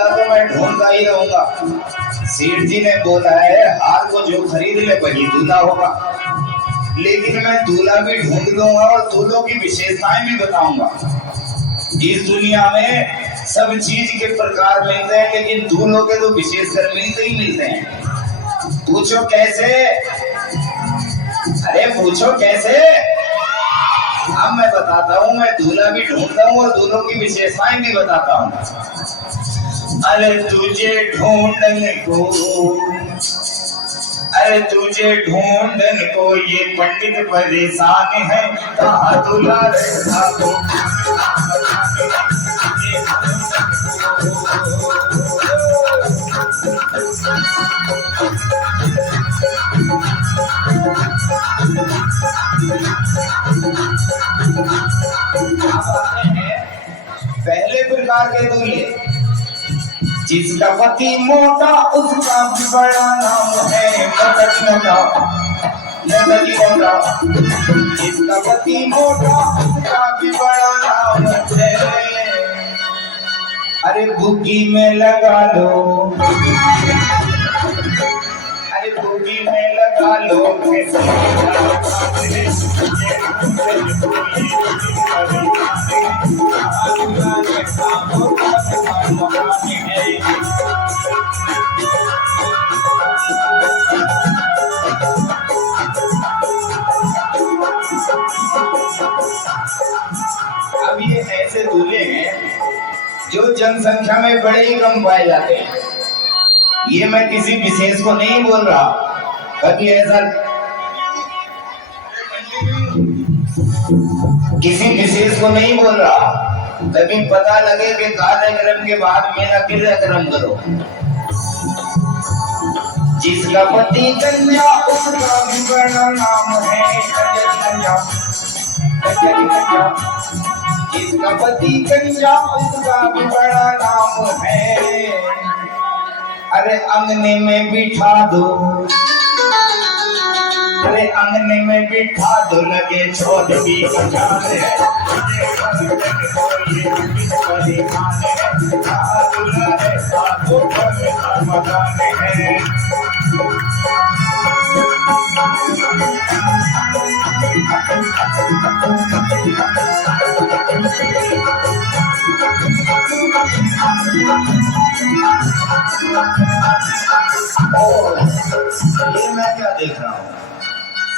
दूल्हा तो मैं ढूंढता ही रहूंगा। सेठ जी ने बोला है हार को जो खरीद ले वही दूल्हा होगा, लेकिन मैं दूल्हा भी ढूंढ दूंगा और दूल्हों की विशेषताएं भी बताऊंगा। इस दुनिया में सब चीज के प्रकार मिलते हैं, लेकिन दूल्हों के तो विशेषकर मिलते ही मिलते हैं। पूछो कैसे? अरे पूछो कैसे? अब मैं बताता हूँ। मैं दूल्हा भी ढूंढता हूँ और दूल्हों की विशेषताएं भी बताता हूँ। अरे तुझे ढूंढने को, अरे तुझे ढूंढने को ये पंडित परेशान है, कहाँ दूल्हा रहता हो। पहले प्रकार के दूल्हे, जिसका पति मोटा उसका भी बड़ा नाम है, मोटा जिसका पति मोटा उसका भी बड़ा नाम है। अरे बुग्गी में लगा लो, अरे बुग्गी में लगा लो। अब ये ऐसे दूल्हे हैं जो जनसंख्या में बड़े ही कम पाए जाते हैं। ये मैं किसी विशेष को नहीं बोल रहा, कभी ऐसा किसी विशेष को नहीं बोल रहा। कभी पता लगे कि कार्यक्रम के बाद मेरा क्रियाक्रम करो। जिसका पति कन्या उसका भी बड़ा नाम है, जिसका पति कन्या उसका भी बड़ा नाम है। अरे अंगने में बिठा दो, अरे अंगने में बिठा दो, लगे छोड़ भी बजाने है। ये मैं क्या देख रहा हूँ?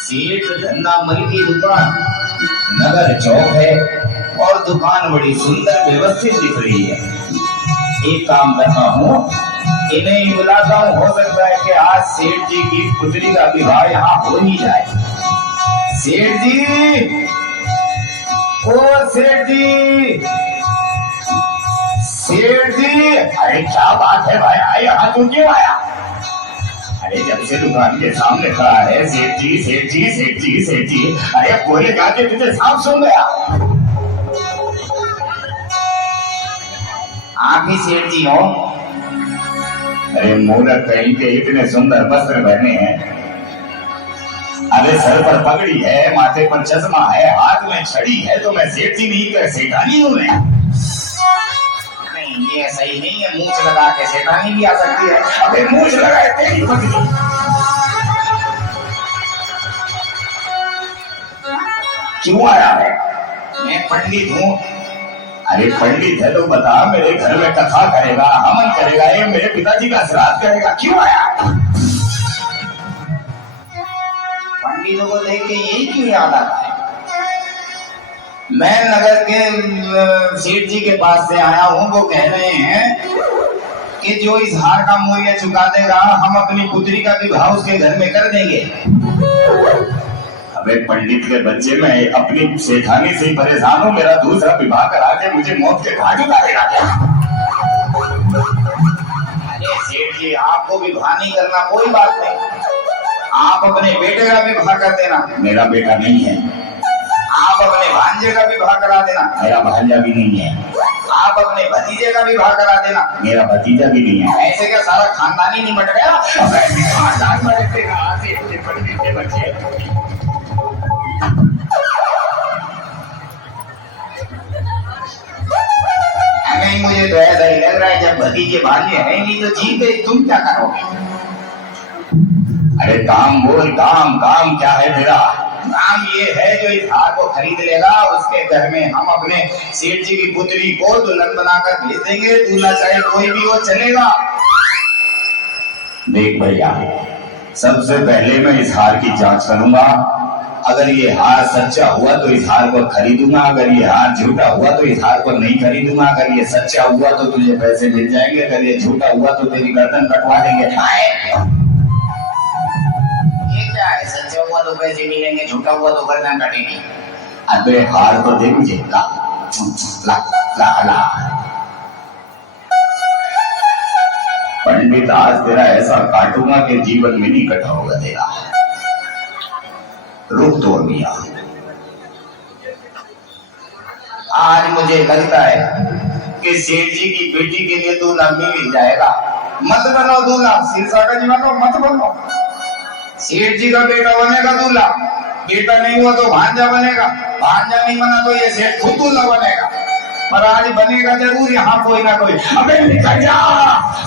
सेठ धन्ना मल की दुकान नगर चौक है और दुकान बड़ी सुंदर व्यवस्थित दिख रही है। एक काम करता हूँ, इन्हें ही बुलाता हूँ। हो सकता है कि आज सेठ जी की पुत्री का विवाह यहाँ हो ही जाए। सेठ जी, ओ सेठ जी, सेठ जी। अरे क्या बात है भाई, यहाँ तू क्यों आया? अरे जब से दुकान के सामने खड़ा है, सेठ जी सेठ जी सेठ जी सेठ जी, अरे बोले गा के तुझे सांप सुन गया। आप ही सेठ जी हो? अरे मूर्ख कहीं के, इतने सुंदर वस्त्र पहने हैं। अरे सर पर पगड़ी है, माथे पर चश्मा है, हाथ में छड़ी है, तो मैं सेठ जी नहीं कर सेठानी हूं मैं। नहीं ये सही नहीं है, मूंछ लगा के सेठानी भी आ सकती है। अबे मूंछ लगाए तेरी पगड़ी। क्यों आया है? मैं पंडित हूँ। अरे पंडित है तो बता, मेरे घर में कथा करेगा, हवन करेगा, ये मेरे पिताजी का श्राद्ध करेगा, क्यों आया? पंडितों को देख के यही क्यों याद आता है? मैं नगर के सेठ जी के पास से आया हूँ। वो कह रहे हैं कि जो इस हार का मूल्य चुका देगा, हम अपनी पुत्री का विवाह उसके घर में कर देंगे। अबे पंडित के बच्चे, मैं अपनी सेठानी से परेशान हूँ, मेरा दूसरा विवाह करा के मुझे मौत के घाट उतारेगा क्या? अरे सेठ जी, आपको विवाह नहीं करना कोई बात नहीं, आप अपने बेटे का विवाह कर देना, मेरा बेटा नहीं है। आप अपने भांजे का विवाह करा देना, मेरा भांजा भी नहीं है। आप अपने भतीजे का विवाह करा देना, मेरा भतीजा भी नहीं है। ऐसे क्या सारा खानदान ही निमट गया? नहीं, मुझे तो ऐसा ही लग रहा है जब भतीजे भांजे है नहीं तो जी गई, तुम क्या करोगे? अरे काम बोल, काम काम क्या है तेरा? काम ये है जो इस हार को खरीद लेगा, उसके घर में हम अपने सेठ जी की पुत्री को दुल्हन बनाकर भेज देंगे। दूल्हा चाहे कोई भी हो, चलेगा। देख भैया, सबसे पहले मैं इस हार की जांच करूंगा। अगर ये हार सच्चा हुआ तो इस हार को खरीदूंगा, अगर ये हार झूठा हुआ तो इस हार को नहीं खरीदूंगा। अगर ये सच्चा हुआ तो तुझे पैसे मिल जाएंगे, अगर ये झूठा हुआ तो तेरी गर्दन कटवा देंगे। ये क्या है? सच्चा हुआ तो पैसे मिलेंगे, झूठा हुआ तो गर्दन कटेगी। अबे हार तो दे मुझे। ला ला ला ला। पंडित, आज तेरा ऐसा काटूंगा कि जीवन में नहीं कटा होगा तेरा। रुक तो मिया, आज मुझे लगता है कि सेठ जी की बेटी के लिए दूल्हा मिल जाएगा। मत बनो दूल्हा, सिरसा जी बनो, मत बनो। सेठ जी का बेटा बनेगा दूल्हा, बेटा नहीं हुआ तो भांजा बनेगा, भांजा नहीं बना तो ये सेठ खुद दूल्हा बनेगा। पर आज बनेगा जरूर यहाँ कोई ना कोई। अबे निकल जा,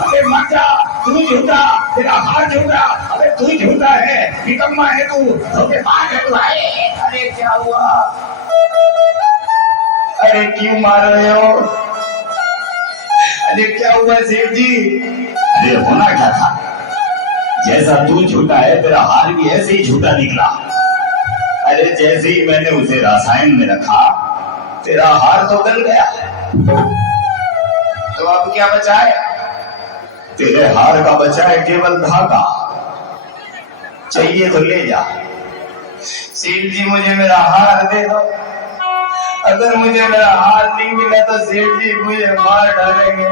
अबे मत जा, तू झूठा, तेरा हाथ झूठा, अबे तू झूठा है, निकम्मा है तू, धोखेबाज है तू। अरे क्या हुआ? अरे क्यों मार रहे हो? अरे क्या हुआ सेठ जी? अरे होना क्या था? जैसा तू झूठा है, तेरा हार भी ऐसे ही झूठा निकला। अरे जैसे ही मैंने उसे रसायन में रखा, तेरा हार तो गल गया। तो अब क्या बचा है? तेरे हार का बचा है केवल धागा। चाहिए तो ले जा। सेठ जी मुझे मेरा हार दे दो। अगर मुझे मेरा हार नहीं मिला तो सेठ जी मुझे मार डालेंगे।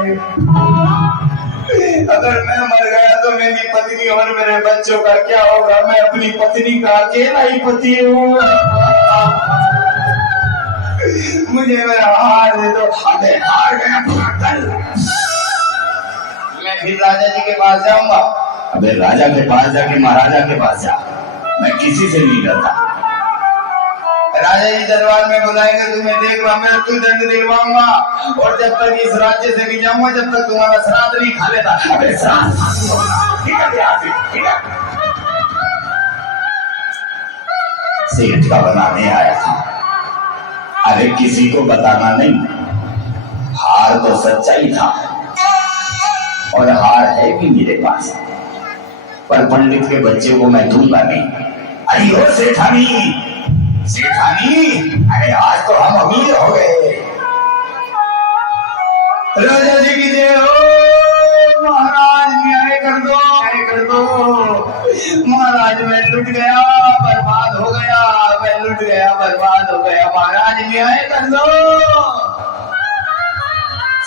अगर मैं मर गया तो मेरी पत्नी और मेरे बच्चों का क्या होगा? मैं अपनी पत्नी का अकेला ही पति हूँ। मुझे मेरा हार दे दो। अबे हार गया कल, मैं फिर राजा जी के पास जाऊंगा। अबे राजा के पास जाके महाराजा के पास जा, मैं किसी से नहीं डरता। राजा जी दरबार में बुलाएंगे, तुम्हें देख रहा मैं तू दंड दिलवाऊंगा, और जब तक इस राज्य से नहीं जाऊंगा जब तक तुम्हारा श्राद्ध नहीं खा लेता। अबे श्राद्ध सेठ का बनाने आया था। अरे किसी को बताना नहीं, हार तो सच्चा ही था और हार है भी मेरे पास, पर पंडित के बच्चे को मैं दूंगा नहीं। अरे ओ सेठानी, सेठानी, अरे आज तो हम अमीर हो गए। राजा जी की जय हो। महाराज न्याय कर दो, न्याय कर दो। महाराज मैं लुट गया, बर्बाद हो गया, मैं लुट गया, बर्बाद हो गया। महाराज न्याय कर दो।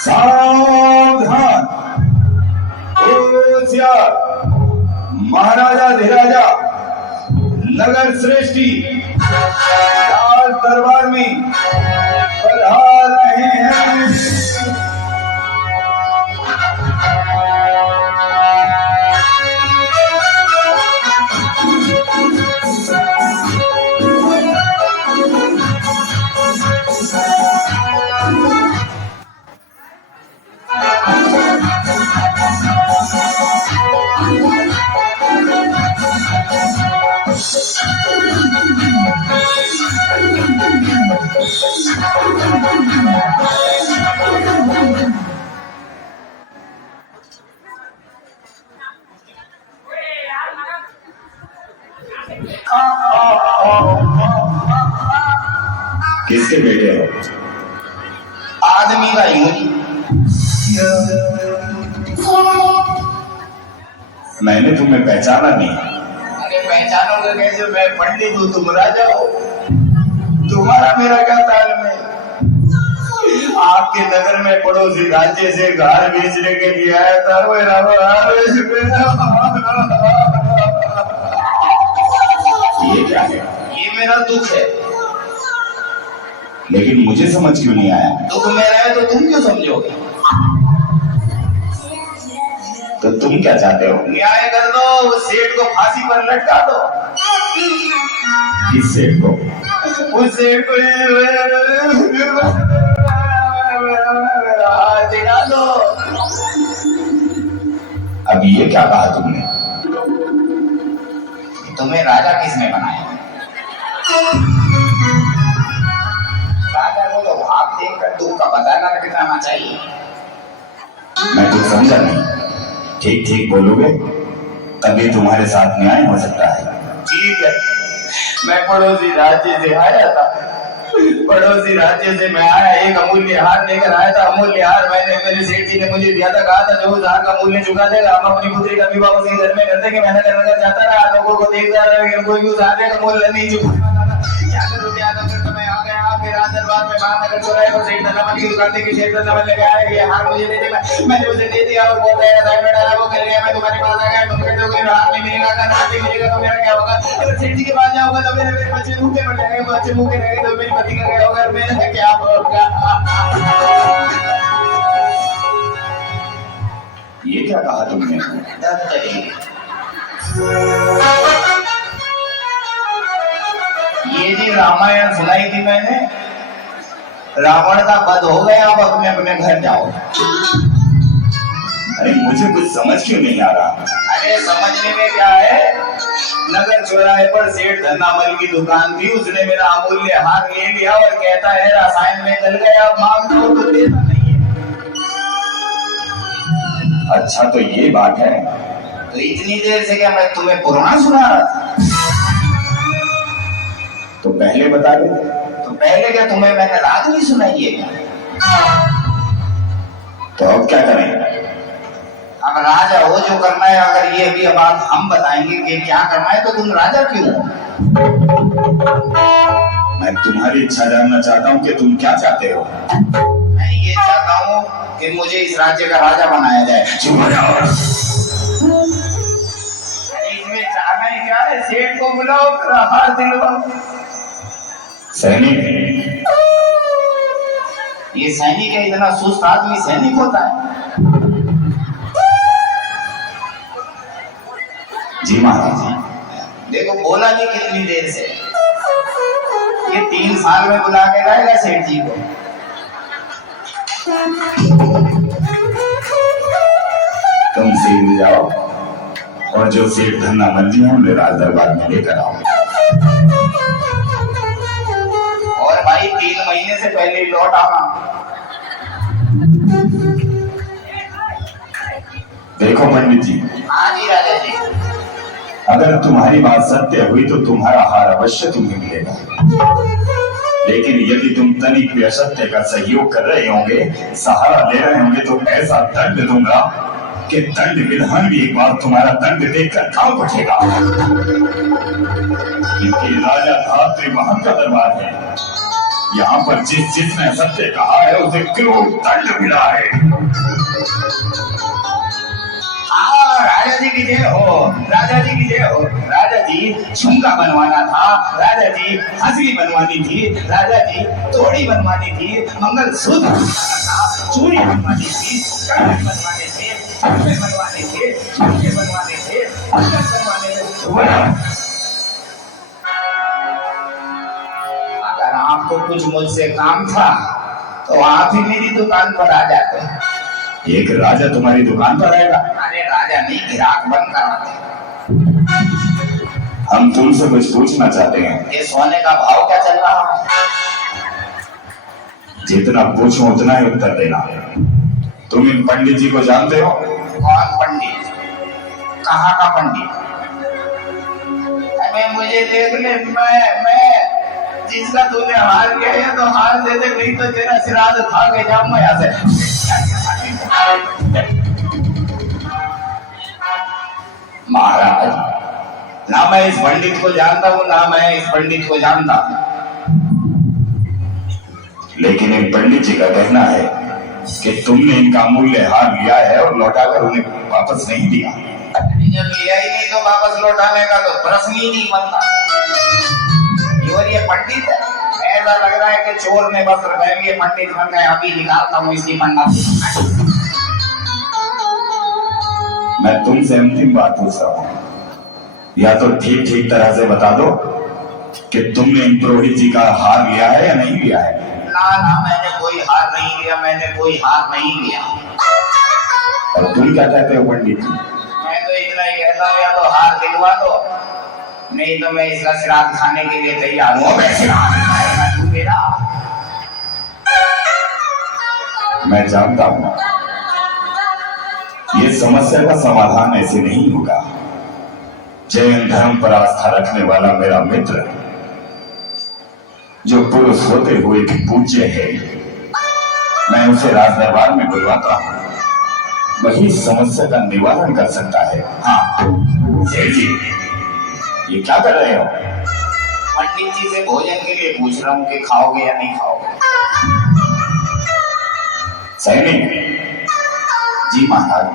सावधान, महाराजा धीराजा नगर श्रेष्ठी लाल दरबार में पधार रहे हैं। किसके बेटे हो? आदमी का ही हूं। मैंने तुम्हें पहचाना नहीं। अरे पहचानोगे कैसे? मैं पंडित हूँ, तुम राजा हो। तुम्हारा मेरा क्या तालमेल? आपके नगर में पड़ोसी राज्य से घर बेचने के लिए आया था। ये क्या है? ये मेरा दुख है। लेकिन मुझे समझ क्यों नहीं आया? दुख मेरा है तो तुम क्यों समझोगे? तो तुम क्या चाहते हो? न्याय कर दो, उस सेठ को फांसी पर लटका दो। किस सेठ को? उस सेठ को। मेरा हार दिला दो। अब ये क्या कहा तुमने? तुम्हें राजा किसने बनाया? राजा को तो भाव देखकर दुख का पता न लगाना चाहिए। मैं तो समझा नहीं। ठीक ठीक बोलोगे तभी तुम्हारे साथ न्याय हो सकता है। ठीक है, मैं पड़ोसी राज्य से आया था। पड़ोसी राज्य से मैं आया, एक अमूल्य हार लेकर आया था। अमूल्य हार मैंने, मेरे सेठ जी ने मुझे दिया था, कहा था जो उस हार का मूल्य चुका देगा हम अपनी पुत्री का विवाह उसी घर में कर देंगे। मैंने करना चाहता रहा, लोगों को देखता रहा, लेकिन कोई भी उस हार का मूल्य नहीं चुका। क्या करूं तो मैं आ गया आपके राज दरबार में, महानगर चौराहे पर सेठ धनावल की दुकान देखी। सेठ धनावल ने कहा ये हार मुझे दे दे। मैंने उसे दे दिया और बोल रहा साइड में डाला, वो कर गया। मैं तुम्हारे पास आ गया, तुम कहते हो कि हार नहीं मिलेगा, अगर हार नहीं मिलेगा तो मेरा क्या होगा? अगर सेठ जी के पास जाऊंगा तो मेरे बच्चे भूखे मर जाएंगे, बच्चे भूखे रहेंगे तो मेरी पति का क्या होगा, मेरा क्या होगा? ये क्या कहा तुमने? ये जी रामायण सुनाई थी मैंने। रावण का वध हो गया, अब अपने अपने घर जाओ। अरे मुझे कुछ समझ क्यों नहीं आ रहा? अरे समझने में क्या है, नगर चौराहे पर सेठ धनावल की दुकान थी, उसने मेरा अमूल्य हार ले लिया और कहता है रसायन में गल गया, अब मांग दो तो देता नहीं है। अच्छा तो ये बात है। तो इतनी देर से क्या मैं तुम्हें पुराना सुना रहा था? तो पहले बता दे। तो पहले क्या तुम्हें मैंने रात नहीं सुनाई है क्या? तो अब क्या करें? अब राजा हो जो करना है। अगर ये भी बात हम बताएंगे कि क्या करना है तो तुम राजा क्यों हो? मैं तुम्हारी इच्छा जानना चाहता हूँ कि तुम क्या चाहते हो। मैं ये चाहता हूँ कि मुझे इस राज्य का राजा बनाया जाए। चुप हो जाओ। इसमें चाहना ही क्या है? सेठ को बुलाओ, हार दिलवाओ। सैनिक, ये सैनिक है, इतना सुस्त आदमी सैनिक होता है? जी महाराज। देखो बोला नहीं कितनी देर से, ये 3 साल में बुला के लाएगा सेठ जी को। तुम सीधे जाओ और जो सेठ धनावल जी हैं मेरे राज दरबार में लेकर आओ। और भाई 3 महीने से पहले लौट आना। देखो पंडित जी। हाँ जी राजा जी। अगर तुम्हारी बात सत्य हुई तो तुम्हारा हार अवश्य तुम्हें मिलेगा, लेकिन यदि तुम तनिक भी असत्य का सहयोग कर रहे होंगे, सहारा ले रहे होंगे, तो ऐसा दंड दूंगा कि दंड विधान भी एक बार तुम्हारा दंड देखकर कांप उठेगा। क्योंकि राजा धात्री महंत का दरबार है, यहाँ पर जिसने सत्य कहा है उसे क्रूर दंड मिला है। राजा जी की जय हो, राजा जी की जय हो। राजा जी झुमका बनवाना था, राजा जी हंसली बनवानी थी, राजा जी तोड़ी बनवानी थी, मंगलसूत्र था, चूड़ी बनवानी थी, कंगन बनवाने थे, झुमके बनवाने थे, झुमके बनवाने थे, कंगन बनवाने थे। अगर आपको कुछ मुझसे काम था तो आप ही मेरी दुकान पर आ जाते। एक राजा तुम्हारी दुकान पर आएगा? अरे राजा नहीं, ग्राहक बन कराते। हम तुमसे कुछ पूछना चाहते हैं। ये सोने का भाव क्या चल रहा है? जितना पूछो उतना ही उत्तर देना। तुम इन पंडित जी को जानते हो? कौन पंडित? कहाँ का पंडित? अरे मुझे देख ले, मैं जिसका तूने हार किया है तो हार दे दे, नहीं तो तेरा श्राद्ध खा के जाऊं मैं यहाँ से। महाराज, ना मैं इस पंडित को जानता हूँ ना मैं इस पंडित को जानता, लेकिन इन पंडित जी का कहना है कि तुमने इनका मूल्य हार लिया है और लौटाकर उन्हें वापस नहीं दिया। जब लिया ही नहीं तो वापस लौटाने का तो प्रश्न ही नहीं बनता। और ये पंडित है, ऐसा लग रहा है कि चोर ने वस्त्र पहन के पंडित बन गए। अभी निकालता हूँ इसकी मन्ना। मैं तुमसे अंतिम बात पूछ रहा हूँ, या तो ठीक ठीक तरह से बता दो कि तुमने इन पुरोहित जी का हार लिया है या नहीं लिया है। ना ना, मैंने कोई हार नहीं लिया, मैंने कोई हार नहीं लिया। और तुम क्या कहते हो पंडित जी? मैं तो इतना ही कहता हूँ, या तो हार दिलवा दो, नहीं तो मैं इसका श्राद्ध खाने के लिए तैयार हूँ। मैं जानता हूँ ये समस्या का समाधान ऐसे नहीं होगा। जैन धर्म पर आस्था रखने वाला मेरा मित्र, जो पुरुष होते हुए भी पूज्य है, मैं उसे राज दरबार में बुलवाता हूँ, वही समस्या का निवारण कर सकता है। हाँ सेठ जी, ये क्या कर रहे हो? पंडित जी से भोजन के लिए पूछ रहा हूँ कि खाओगे या नहीं खाओगे। सैनिक जी महाराज।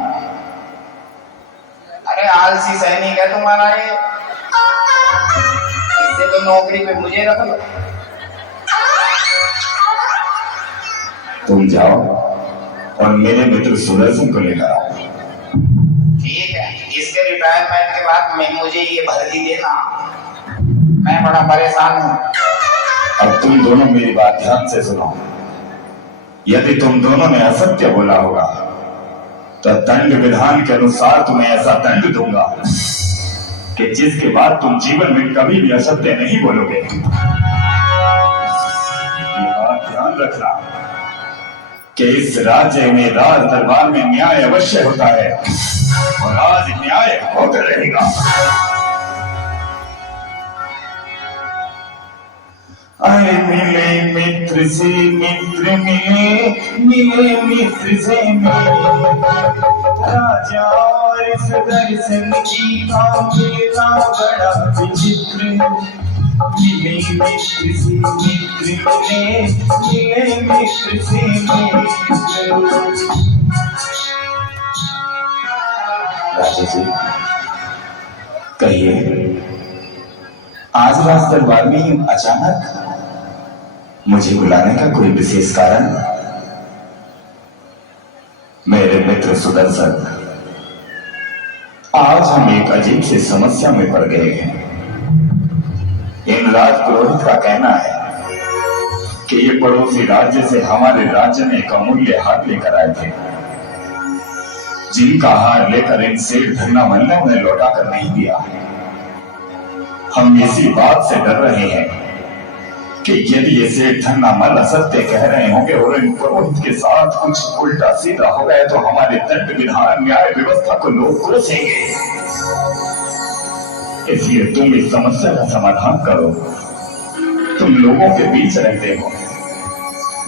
अरे आलसी सैनिक है तुम्हारा ये, इससे तो नौकरी पे मुझे रख लो। तुम जाओ और मेरे मित्र सुदर्शन को लेकर आओ। ठीक है, इसके रिटायरमेंट के बाद मैं मुझे ये भर्ती देना, मैं बड़ा परेशान हूँ। अब तुम दोनों मेरी बात ध्यान से सुनो। यदि तुम दोनों ने असत्य बोला होगा तो दंड विधान के अनुसार तुम्हें ऐसा दंड दूंगा कि जिसके बाद तुम जीवन में कभी भी असत्य नहीं बोलोगे। ये बात ध्यान रखना कि इस राज्य में राज दरबार में न्याय अवश्य होता है और आज न्याय होता रहेगा। अरे मिले मित्र से मित्र मिले, मिले मित्र से मिले, राजा और सुदर्शन की कांकेला बड़ा विचित्र। मिले मित्र से मित्र मिले, मिले मित्र से मित्र। राजा जी कहिए, आज राज दरबार में अचानक मुझे बुलाने का कोई विशेष कारण? मेरे मित्र सुदर्शन, आज हम एक अजीब सी समस्या में पड़ गए हैं। इन राजपुरोहित का कहना है कि ये पड़ोसी राज्य से हमारे राज्य में एक अमूल्य हार लेकर आए थे, जिनका हार लेकर इन सेठ धन्ना मल ने उन्हें लौटा कर नहीं दिया। हम इसी बात से डर रहे हैं कि यदि ये सेठ धन्ना मल असत्य कह रहे होंगे और इन पुरोहित के साथ कुछ उल्टा सीधा हो गए तो हमारे दंड विधान न्याय व्यवस्था को लोग कोसेंगे। इसलिए तुम इस समस्या का समाधान करो। तुम लोगों के बीच रहते हो,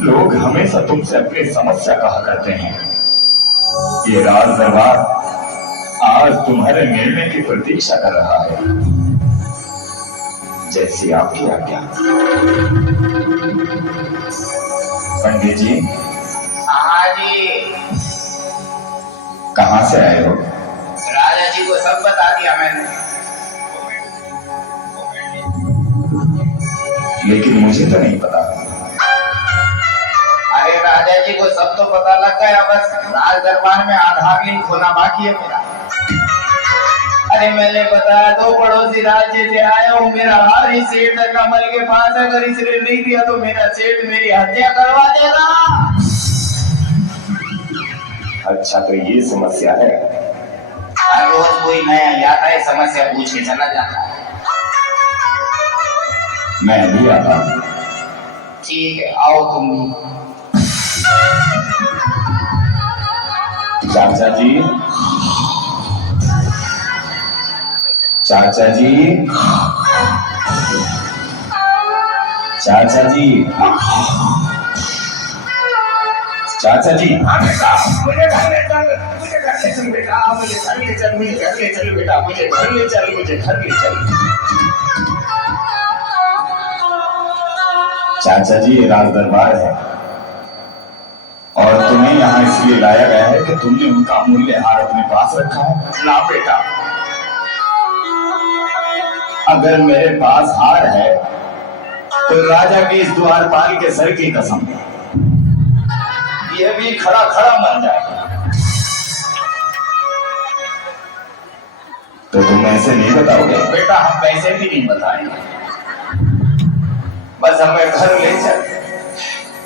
लोग हमेशा तुमसे अपनी समस्या कहा करते हैं। ये राज दरबार आज तुम्हारे निर्णय की प्रतीक्षा कर रहा है, जैसी आपकी आज्ञा। पंडित जी। हाँ जी। कहां से आए हो? राजा जी को सब बता दिया मैंने। लेकिन मुझे तो नहीं पता। अरे राजा जी को सब तो पता लग गया, बस राज दरबार में आधार लिंक होना बाकी है मेरा। अरे मैंने बताया तो पड़ोसी राज्य से आया हूँ, मेरा हार ही सेठ कमल के पास, अगर इसने नहीं दिया तो मेरा सेठ मेरी हत्या करवा देगा। अच्छा तो ये समस्या है। हर रोज कोई नया आता है, समस्या पूछ के चला जाता है। मैं अभी आता हूँ। ठीक है, आओ तुम भी। चाचा जी, चाचा जी, चाचा जी, चाचा जी। मुझे घर ले चल, मुझे घर ले चल बेटा, मुझे घर ले चल, मुझे घर ले चल बेटा, मुझे घर ले चल, मुझे घर ले चल। चाचा जी ये राज दरबार है और तुम्हें यहाँ इसलिए लाया गया है कि तुमने उनका अमूल्य हार अपने पास रखा है। ना बेटा, अगर मेरे पास हार है तो राजा के इस द्वारपाल के सर की कसम ये भी खड़ा खड़ा मर जाए। तो तुम ऐसे नहीं बताओगे? बेटा हम पैसे भी नहीं बताएंगे, बस हमें घर ले चल।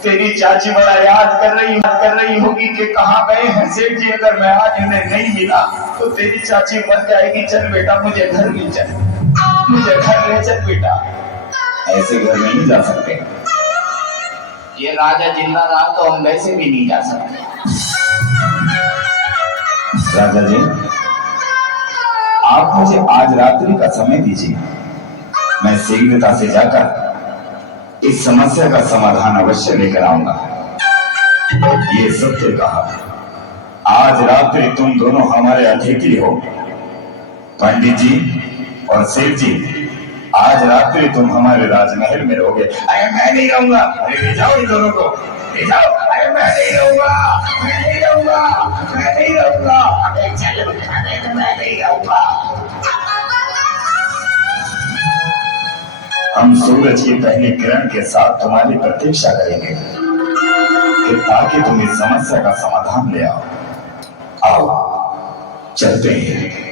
तेरी चाची बड़ा याद कर रही होगी कि कहाँ गए हैं सेठ जी। अगर मैं आज उन्हें नहीं मिला तो तेरी चाची मर जाएगी। चल बेटा मुझे घर ले चल, मुझे घर ले चल बेटा। ऐसे घर में नहीं जा सकते। ये राजा जिंदा रहा तो हम वैसे भी नहीं जा सकते। राजा जी, आप मुझे आज रात्रि का समय दीजिए, मैं शीघ्रता से जाकर इस समस्या का समाधान अवश्य लेकर आऊंगा। ये सत्य कहा, आज रात्रि तुम दोनों हमारे अतिथि हो। पंडित जी और सेठ जी, आज रात्रि तुम हमारे राजमहल में रहोगे। अरे मैं नहीं रहूंगा। अरे ले जाओ इन दोनों को, ले जाओ। अरे मैं नहीं रहूंगा, मैं नहीं रहूंगा, मैं नहीं रहूंगा। अरे चलो, अरे मैं नहीं रहूंगा। हम सूरज की पहली किरण के साथ तुम्हारी प्रतीक्षा करेंगे कि ताकि तुम इस समस्या का समाधान ले आओ। आओ चलते हैं।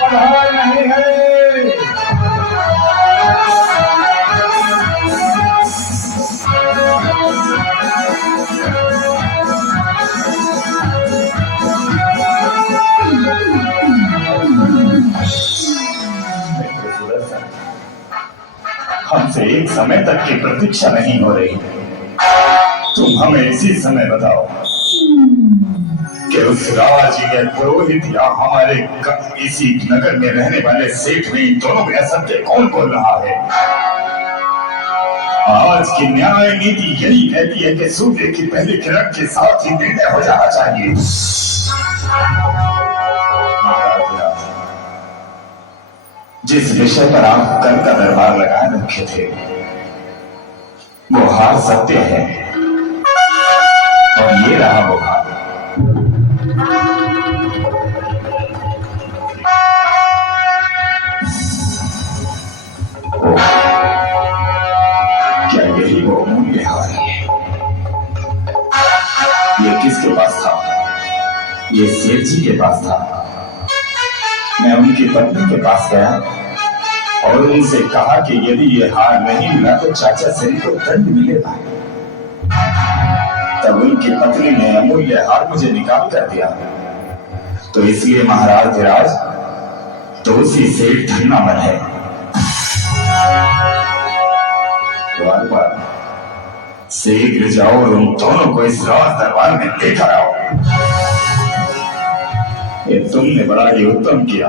पढ़ाई नहीं है। हमसे एक समय तक की प्रतीक्षा नहीं हो रही। तुम हमें इसी समय बताओ कि उस राजी या पुरोहित या हमारे इसी नगर में रहने वाले सेठ में इन दोनों में असत्य कौन बोल रहा है। आज की न्याय नीति यही कहती है कि सूर्य की पहली किरण के साथ ही निर्णय हो जाना चाहिए। जिस विषय पर आप कल का दरबार लगाए रखे थे वो हार सत्य है, और ये रहा वो हार। क्या यही वो अमूल्य हार है? ये किसके पास था? ये सेठ जी के पास था। मैं उनकी पत्नी के पास गया और उनसे कहा कि यदि ये हार नहीं मिला तो चाचा श्री को दंड मिलेगा। तब उनकी पत्नी ने अमूल्य हार मुझे निकाल कर दिया। तो इसलिए महाराज धीराज दोषी सेठ धन्नामल है। शीघ्र जाओ और उन दोनों को इस राज दरबार में लेकर आओ। ये तुमने बड़ा ही उत्तम किया।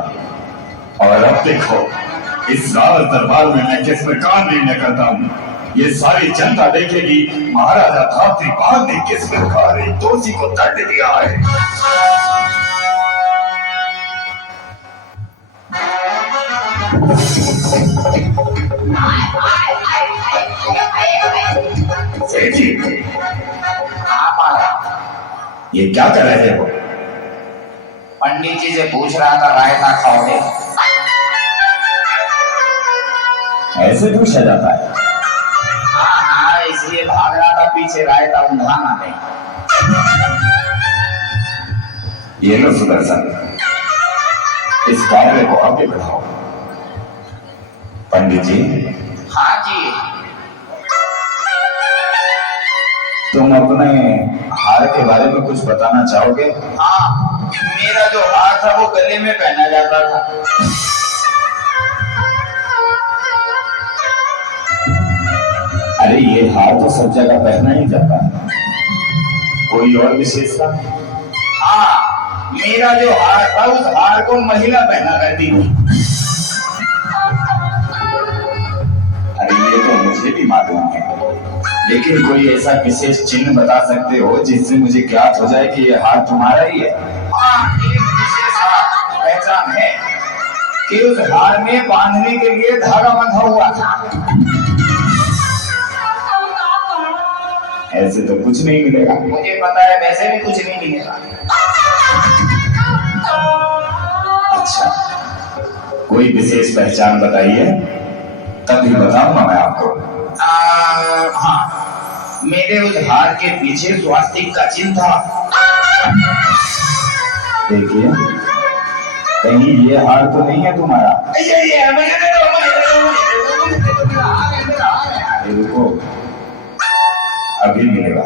और अब देखो इस राज दरबार में मैं किस प्रकार निर्णय करता हूँ, ये सारी जनता देखेगी महाराजा धात्रीपाल ने किस प्रकार एक दोषी को दंड दिया है। सेठ जी, ये क्या कर रहे हो? पंडित जी से पूछ रहा था रायता खाओगे? ऐसे पूछा जाता है? हाँ, इसलिए भाग रहा था पीछे, रायता ऊंघाना नहीं। ये लो सुदर्शन, इस कार्य को आगे बढ़ाओ। पंडित जी। हाँ जी। तुम अपने हार के बारे में कुछ बताना चाहोगे? हाँ, मेरा जो हार था वो गले में पहना जाता था। अरे ये हार तो सब जगह पहना ही जाता है, कोई और विशेषता? हाँ, मेरा जो हार था उस हार को महिला पहना करती थी। अरे ये तो मुझे भी मालूम है, लेकिन कोई ऐसा विशेष चिन्ह बता सकते हो जिससे मुझे ज्ञात हो जाए कि ये हार तुम्हारा ही है? हाँ, एक विशेष पहचान है कि उस हार में बांधने के लिए धागा बंधा हुआ था। ऐसे तो कुछ नहीं मिलेगा। मुझे पता है, वैसे भी कुछ नहीं मिलेगा। अच्छा, कोई विशेष पहचान बताइए, तभी बताऊंगा मैं आपको। हाँ, मेरे उस हार के पीछे स्वास्तिक का चिन्ह था। देखिए, कहीं ये हार तो नहीं है तुम्हारा? ये है, मुझे दे दो, मुझे दे दो, मुझे दे दो, मुझे दे दो, मेरा हार है, मेरा हार है। अरे रुको, अभी मिलेगा।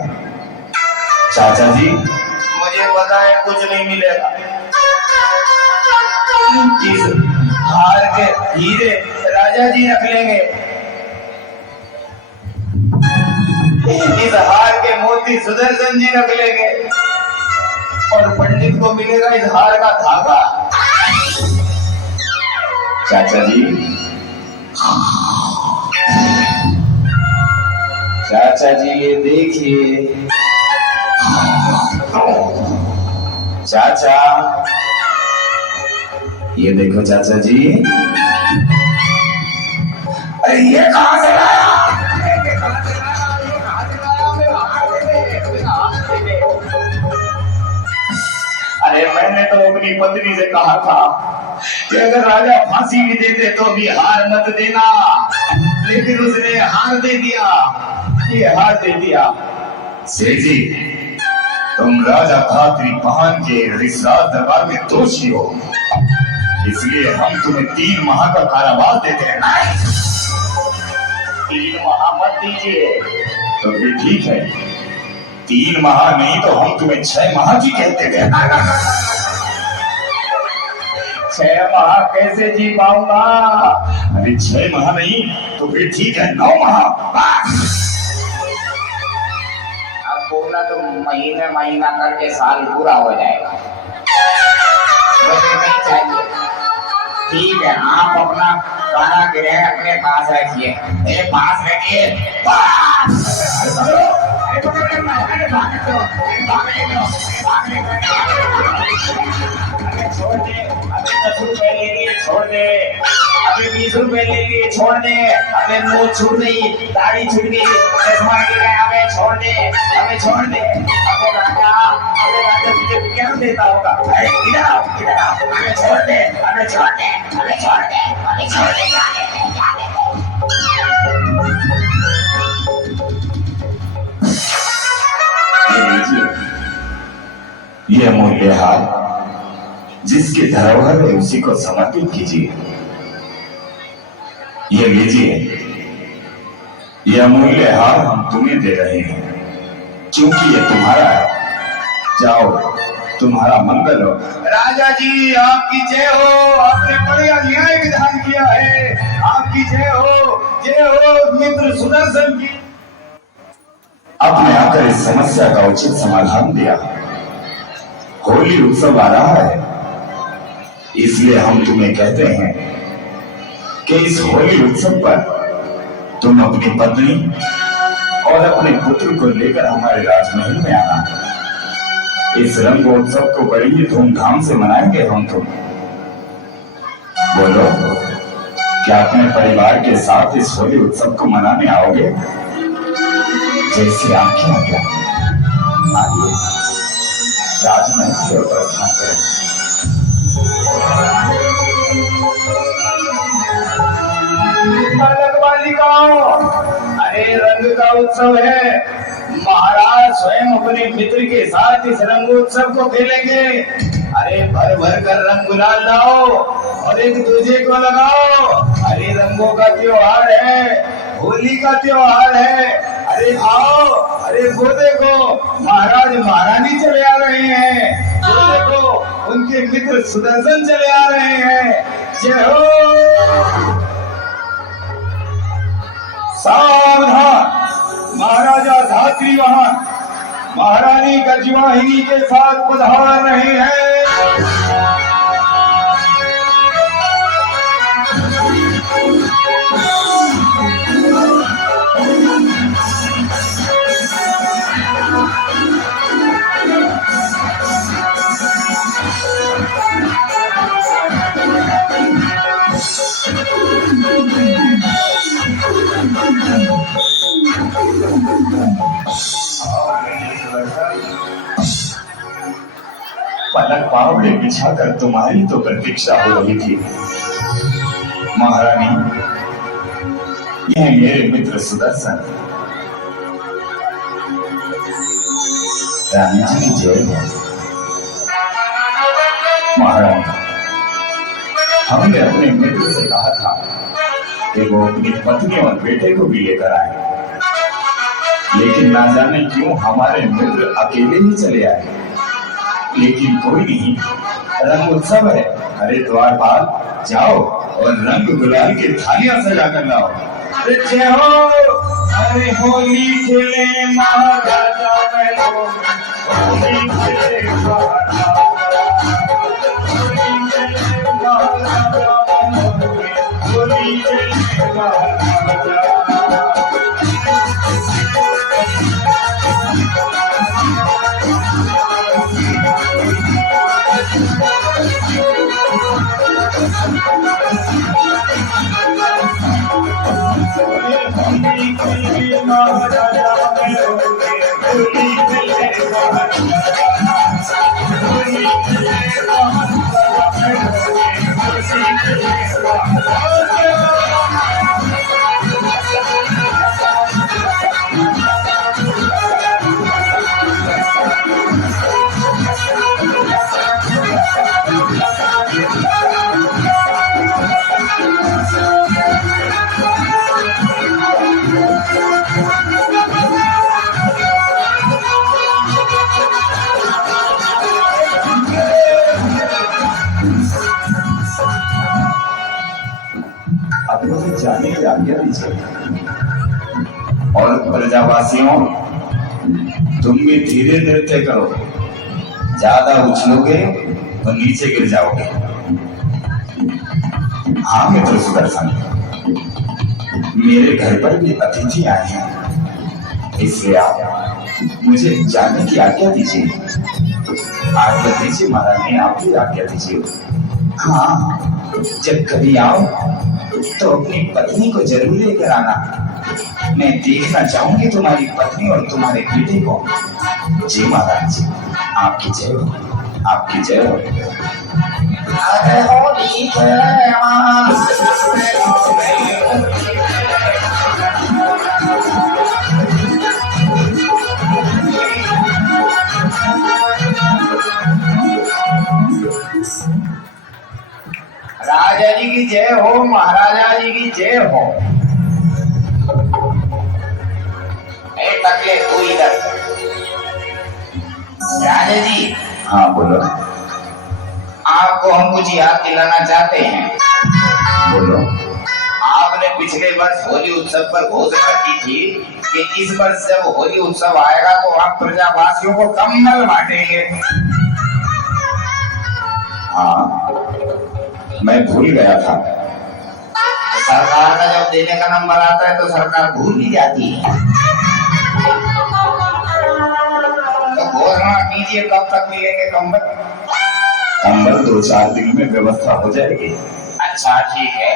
चाचा जी, मुझे पता है कुछ नहीं मिलेगा। इस हार के हीरे राजा जी रख लेंगे, इस हार के मोती सुदर्शन जी रख लेंगे, और पंडित को मिलेगा इस हार का धागा। चाचा जी, चाचा जी ये देखिए। चाचा, ये देखो चाचा जी। अरे ये कहां से लाया? ये कहां से लाया? ये कहां से लाया? मेरा हार दे दे, मेरा हार दे दे। अरे मैंने तो अपनी पत्नी से कहा था कि अगर राजा फांसी भी देते तो भी हार मत देना, लेकिन उसने हार दे दिया। ये हार दे दिया। सेठ जी, तुम राजा खातरीपहान के रिसात दरबार में दोषी हो, इसलिए हम तुम्हें 3 माह का कारावास देते हैं। 3 माह मत दीजिए। तो फिर ठीक है, 3 माह नहीं तो हम तुम्हें 6 माह की कहते थे। 6 माह कैसे जी पाऊंगा? अरे 6 माह नहीं तो फिर ठीक है, 9 माह। अब बोला तो महीने महीना करके साल पूरा हो जाएगा। मुझे नहीं चाहिए। ठीक है, आप अपना कारागृह अपने पास रखिए, मेरे पास रखिए। छोड़ दे, अभी 10 रुपए ले लिए छोड़ दे, अभी 20 रुपए ले लिए छोड़ दे, अबे मुंह छूट गई, दाढ़ी छूट गई, चश्मा गिर गया, हमें छोड़ दे, हमें छोड़ दे। अबे राजा तुझे क्या देता होगा? अरे इधर आओ, हमें छोड़ दे, हमें छोड़ दे, हमें छोड़ दे, हमें छोड़ दे, जाने दे, जाने दे। ये अमूल्य हार जिसकी धरोहर है उसी को समर्पित कीजिए। ये लीजिए, ये अमूल्य हार हम तुम्हें दे रहे हैं, क्योंकि ये तुम्हारा है। जाओ, तुम्हारा मंगल हो। राजा जी आपकी जय हो, आपने बढ़िया न्याय विधान किया है, आपकी जय हो मित्र सुदर्शन की। आपने आकर इस समस्या का उचित समाधान दिया। होली उत्सव आ रहा है, इसलिए हम तुम्हें कहते हैं कि इस होली उत्सव पर तुम अपनी पत्नी और अपने पुत्र को लेकर हमारे राजमहल में आना। इस रंगोत्सव को बड़ी ही धूमधाम से मनाएंगे हम तुम। बोलो, क्या अपने परिवार के साथ इस होली उत्सव को मनाने आओगे? जैसे आपकी आज्ञा। आइए, राजमहल की ओर प्रस्थान करें। अरे रंग का उत्सव है, महाराज स्वयं अपने मित्र के साथ इस रंगोत्सव को खेलेंगे। अरे भर भर कर रंग गुलाल लाओ और एक दूसरे को लगाओ। अरे रंगों का त्योहार है, होली का त्योहार है। अरे आओ, अरे वो देखो महाराज महारानी चले आ रहे हैं, वो देखो उनके मित्र सुदर्शन चले आ रहे हैं। जय हो। सावधान, महाराजा धात्री वहां महारानी गजवाहिनी के साथ पधार रहे हैं। पलक पावड़े बिछाकर तुम्हारी तो प्रतीक्षा हो रही थी, महारानी, यह मेरे मित्र सुदर्शन। रानी जी की जय हो। महारानी, हमने अपने मित्र से कहा था कि वो अपनी पत्नी और बेटे को भी लेकर आए, लेकिन ना जाने क्यों हमारे मित्र अकेले ही चले आए। लेकिन कोई नहीं, रंग उत्सव है। अरे द्वारपाल, जाओ और रंग गुलाल की थालियां सजा कर लाओ। अरे जय हो। अरे होली खेले महाराजा बैलो, होली खेले महाराजा, होली खेले महाराजा, होली खेले महाराजा। अब मुझे जाने की आज्ञा दीजिए। और प्रजावासियों, तुम भी धीरे नृत्य करो, ज्यादा उछलोगे तो नीचे गिर जाओगे। हाँ मित्र सुदर्शन, मेरे घर पर भी अतिथि आए हैं, इसलिए आप मुझे जाने की आज्ञा दीजिए। आज्ञा दीजिए महारानी, आप भी आज्ञा दीजिए। हाँ, जब कभी आओ तो अपनी पत्नी को जरूर लेकर आना। मैं देखना चाहूंगी तुम्हारी पत्नी और तुम्हारे बेटे को। जी महाराज जी, आपकी जय हो, आपकी जय हो। अरे होली खेले राजा जी की जय हो, महाराजा जी की जय हो। टकले तू इधर। राजा जी। हाँ बोलो। आपको हम कुछ याद दिलाना चाहते हैं। बोलो। आपने पिछले वर्ष होली उत्सव पर घोषणा की थी कि इस वर्ष जब होली उत्सव आएगा तो आप प्रजावासियों को कम्बल बांटेंगे। हाँ, मैं भूल गया था। सरकार का जब देने का नंबर आता है तो सरकार भूल ही जाती है। तो घोषणा कीजिए, कब तक मिलेंगे कम्बल? कम्बल 2-4 दिन में व्यवस्था हो जाएगी। अच्छा ठीक है,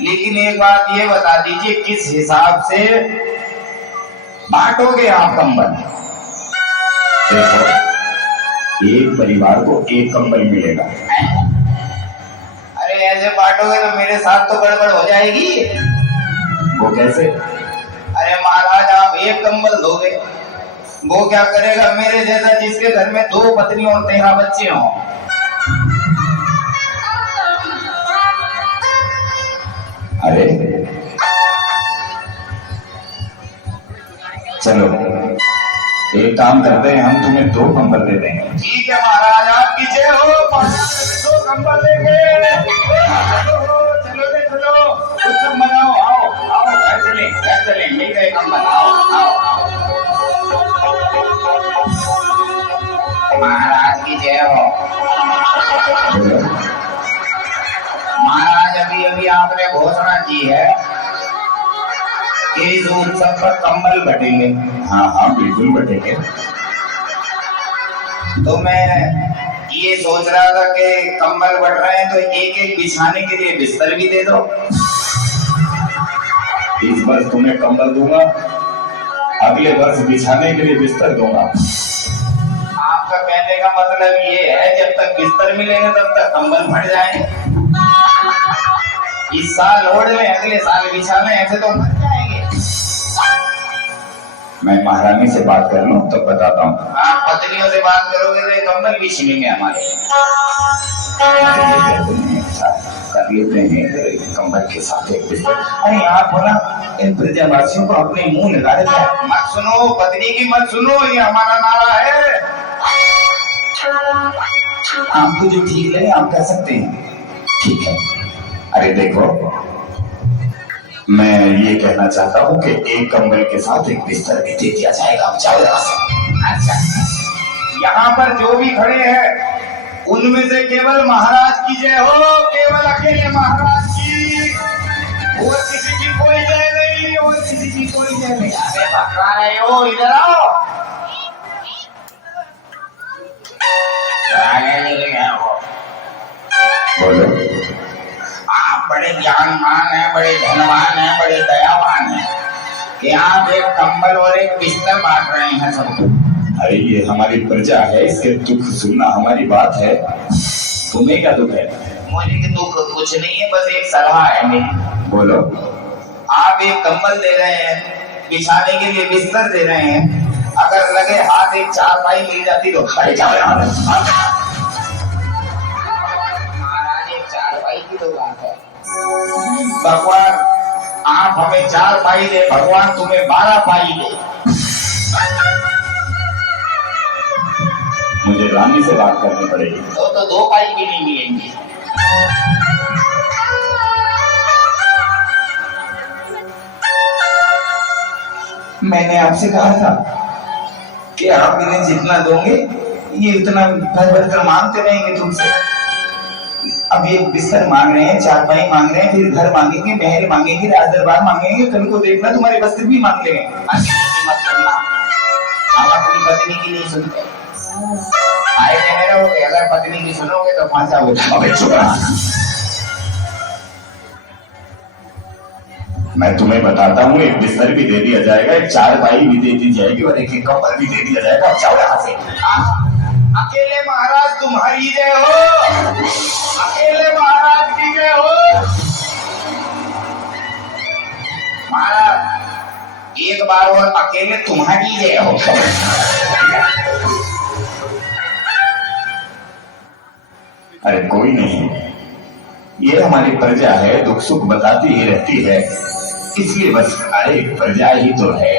लेकिन एक बात ये बता दीजिए, किस हिसाब से बांटोगे आप कम्बल? देखो, एक परिवार को एक कम्बल मिलेगा। अरे ऐसे बांटोगे तो मेरे साथ तो गड़बड़ हो जाएगी। वो कैसे? अरे महाराज, आप एक कम्बल दोगे, वो क्या करेगा मेरे जैसा जिसके घर में 2 पत्नी और 13 बच्चे हों? अरे चलो, एक काम करते हैं, हम तुम्हें 2 कम्बल दे देंगे। ठीक है महाराज, आपकी जय हो। 2 कम्बल देंगे। चलो रे चलो, उत्सव मनाओ। आओ आओ, घर चले, मिल गए कम्बल। आओ आओ आओ। महाराज की जय हो। महाराज, अभी अभी आपने घोषणा की है कि इस उत्सव पर कम्बल बटेंगे। हाँ हाँ, बिल्कुल बटेंगे। तो मैं ये सोच रहा था कि कम्बल बट रहे हैं तो एक एक बिछाने के लिए बिस्तर भी दे दो। इस वर्ष तुम्हें कम्बल दूंगा, अगले वर्ष बिछाने के लिए बिस्तर दूंगा। आपका कहने का मतलब ये है, जब तक बिस्तर मिलेंगे तब तक कम्बल फट जाएंगे। इस साल ओढ़ में अगले साल बिछा में, ऐसे तो मर जाएंगे। मैं महारानी से बात कर लूं तो बताता हूँ। आप पत्नियों से बात करोगे तो ये कंबल भी छीनेंगे हमारे। कर लेते हैं कंबल के साथ एक बिस्तर। अरे आप बोला इन प्रजावासियों को अपने मुंह लगा देते हैं। मत सुनो पत्नी की, मत सुनो, ये हमारा नारा है। आपको जो ठीक लगे आप कह सकते हैं, ठीक है। अरे देखो, मैं ये कहना चाहता हूँ कि एक कंबल के साथ एक बिस्तर भी दे दिया जाएगा। आप जाओ यहाँ से। अच्छा, यहाँ पर जो भी खड़े हैं उनमें से केवल महाराज की जय हो, केवल अकेले महाराज की, और किसी की कोई जय नहीं, और किसी की कोई जय नहीं। अरे भगवा रहे हो, इधर आओ। बोलो। आप बड़े ज्ञानवान हैं, बड़े धनवान हैं, बड़े दयावान हैं कि आप एक कंबल और एक बिस्तर बांट रहे हैं सबको। अरे ये हमारी प्रजा है, इसके दुख सुनना हमारी बात है। तुम्हें क्या दुख है? मुझे दुख कुछ नहीं है, बस एक सलाह है मेरी। बोलो। आप एक कंबल दे रहे हैं, बिछाने के लिए बिस्तर दे रहे हैं, अगर लगे हाथ एक चारपाई मिल जाती तो खड़े जाओ यहाँ। महाराज एक चारपाई की तो बात है। भगवान आप हमें 4 पाई दे, भगवान तुम्हें 12 पाई दे। मुझे रानी से बात करनी पड़ेगी। तो 2 पाई भी नहीं मिलेंगी। मैंने आपसे कहा था कि आप इन्हें जितना दोगे ये उतना भर भर कर मांगते रहेंगे तुमसे। अब ये बिस्तर मांग रहे हैं, चारपाई मांग रहे हैं, फिर घर मांगेंगे, महल मांगेंगे, राज दरबार मांगेंगे, कल को देखना तुम्हारे वस्त्र भी मांग लेंगे। मत करना, हम अपनी पत्नी की नहीं सुनते। आए कहने रहोगे, अगर पत्नी की सुनोगे तो फांसा हो जाओगे। मैं तुम्हें बताता हूँ, एक बिस्तर भी दे दिया जाएगा, एक चारपाई भी दे दी जाएगी और एक कंबल भी दे दिया जाएगा। जाओ यहाँ से। अकेले महाराज तुम्हारी जय हो, अकेले महाराज की जय हो। महाराज एक बार और अकेले तुम्हारी जय हो। अरे कोई नहीं, ये हमारी प्रजा है, दुख सुख बताती ही रहती है, इसलिए बस। अरे प्रजा ही तो है,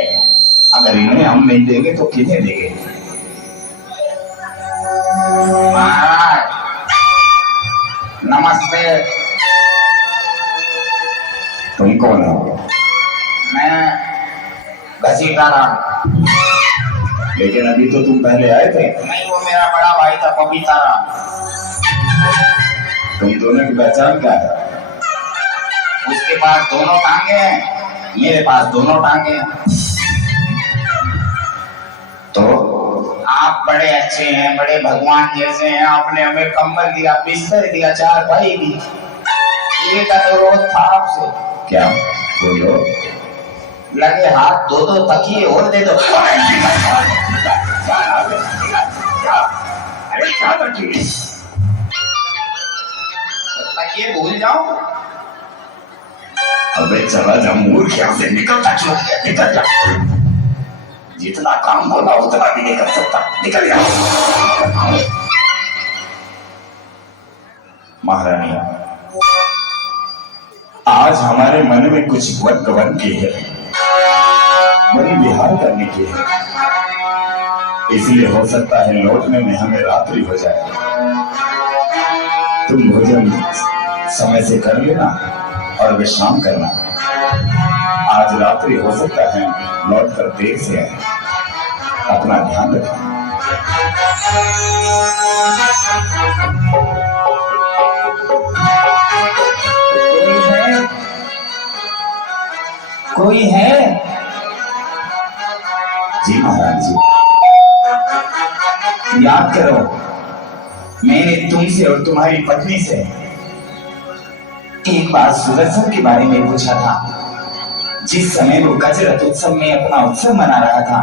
अगर इन्हें हम नहीं देंगे तो किन्हें देंगे? महाराज नमस्ते। तुम कौन हो? मैं घसीटाराम। लेकिन अभी तो तुम पहले आए थे। नहीं, वो मेरा बड़ा भाई था पपीताराम। तुम दोनों की पहचान क्या है? उसके पास दोनों टांगे हैं, मेरे पास दोनों टांगे हैं। तो आप बड़े अच्छे हैं, बड़े भगवान जैसे हैं, आपने हमें कंबल दिया, बिस्तर दिया, चारपाई दी। एक अनुरोध था आपसे। क्या? बोलो। लगे हाथ 2-2 तकिए और दे दो। अरे क्या तकिए? तकिए भूल जाओ। अबे चला जा मूर्ख, यहाँ से निकल जा। निकल जा। जितना काम बोला उतना भी नहीं कर सकता, निकल जा। महारानी, आज हमारे मन में कुछ गवन की है, बड़ी विहार करने की है, इसलिए हो सकता है लौटने में हमें रात्रि हो जाए। तुम भोजन समय से कर लेना और विश्राम करना। आज रात्रि हो सकता है लौट कर देर से आए। अपना ध्यान रखना। कोई है? जी महाराज जी। याद करो, मैंने तुमसे और तुम्हारी पत्नी से एक बार सुदर्शन के बारे में पूछा था। जिस समय वो गजरथ उत्सव में अपना उत्सव मना रहा था,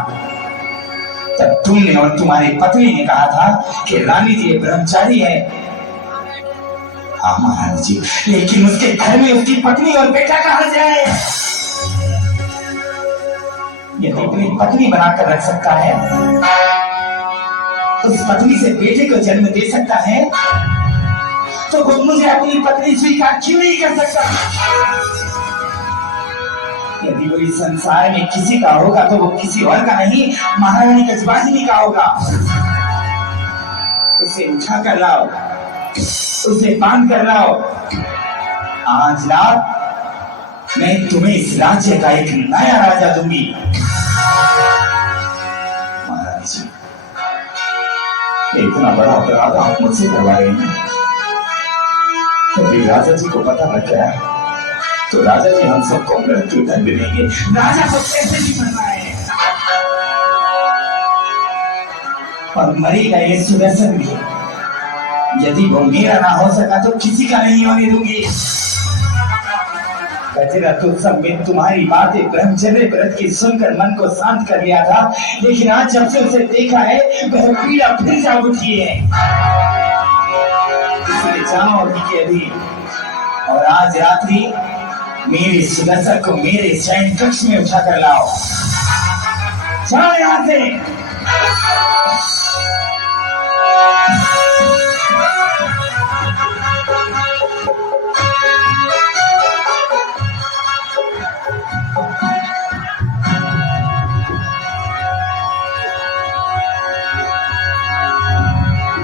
तब तुमने और तुम्हारी पत्नी ने कहा था कि रानी जी ब्रह्मचारी है, हाँ महारानी जी, लेकिन उसके घर में उसकी पत्नी और बेटा कहाँ जाए? यदि अपनी पत्नी बनाकर रख सकता है, उस पत्नी से बेटे को जन्म दे सकता है, तो वो मुझे अपनी पत्नी स्वीकार क्यों नहीं कर सकता? यदि वो इस संसार में किसी का होगा तो वो किसी और का नहीं, महारानी कसबाजिनी का होगा। उसे उठा कर लाओ, उसे बांध कर लाओ। आज रात मैं तुम्हें इस राज्य का एक नया राजा दूंगी। महारानी जी, इतना बड़ा अपराध आप मुझसे करवा रहे हैं। यदि राजा जी को पता लग गया तो राजा जी हम सबको मृत्यु दंड देंगे। राजा को कैसे भी मरना है, और मरेगा ये सुदर्शन भी। यदि वो मेरा ना हो सका तो किसी का नहीं होने दूंगी। तो सब में तुम्हारी बातें ब्रह्मचर्य व्रत की सुनकर मन को शांत कर लिया था, लेकिन आज जब से उसे देखा है वह पीड़ा फिर जा उठी है। इसलिए जाओ अभी के अभी, और आज रात्रि मेरे सुदर्शन को मेरे शयन कक्ष में उठा कर लाओ। जाओ यहाँ से।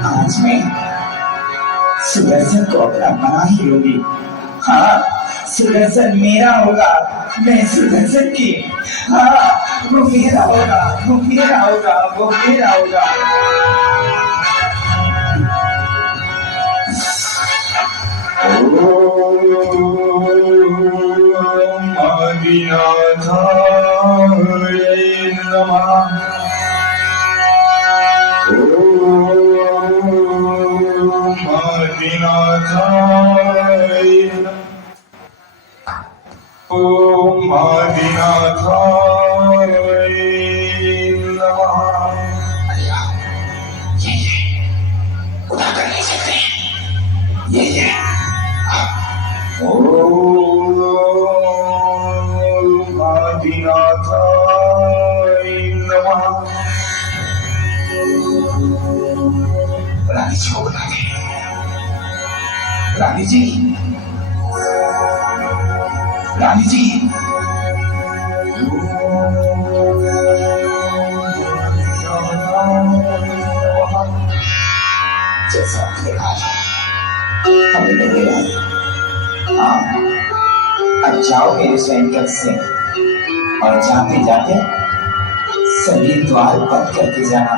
आज मैं सुदर्शन को अपना बना ही लूंगी। हाँ, सुदर्शन मेरा होगा, मैं सुदर्शन की। हाँ, वो मेरा होगा, वो मेरा होगा, वो मेरा होगा। ओम आदिनाथाय नमः। ओम आदिनाथाय नमः। ये उठा कर ले सकते हैं, ये ओम आदिनाथाय नमः। रानी जी को बुला दे। रानी जी, रानी जी, जैसा आपने कहा हमें लगे रहे। हाँ, अब जाओ मेरे स्वयं से, और जाते जाते सभी द्वार बंद करके जाना।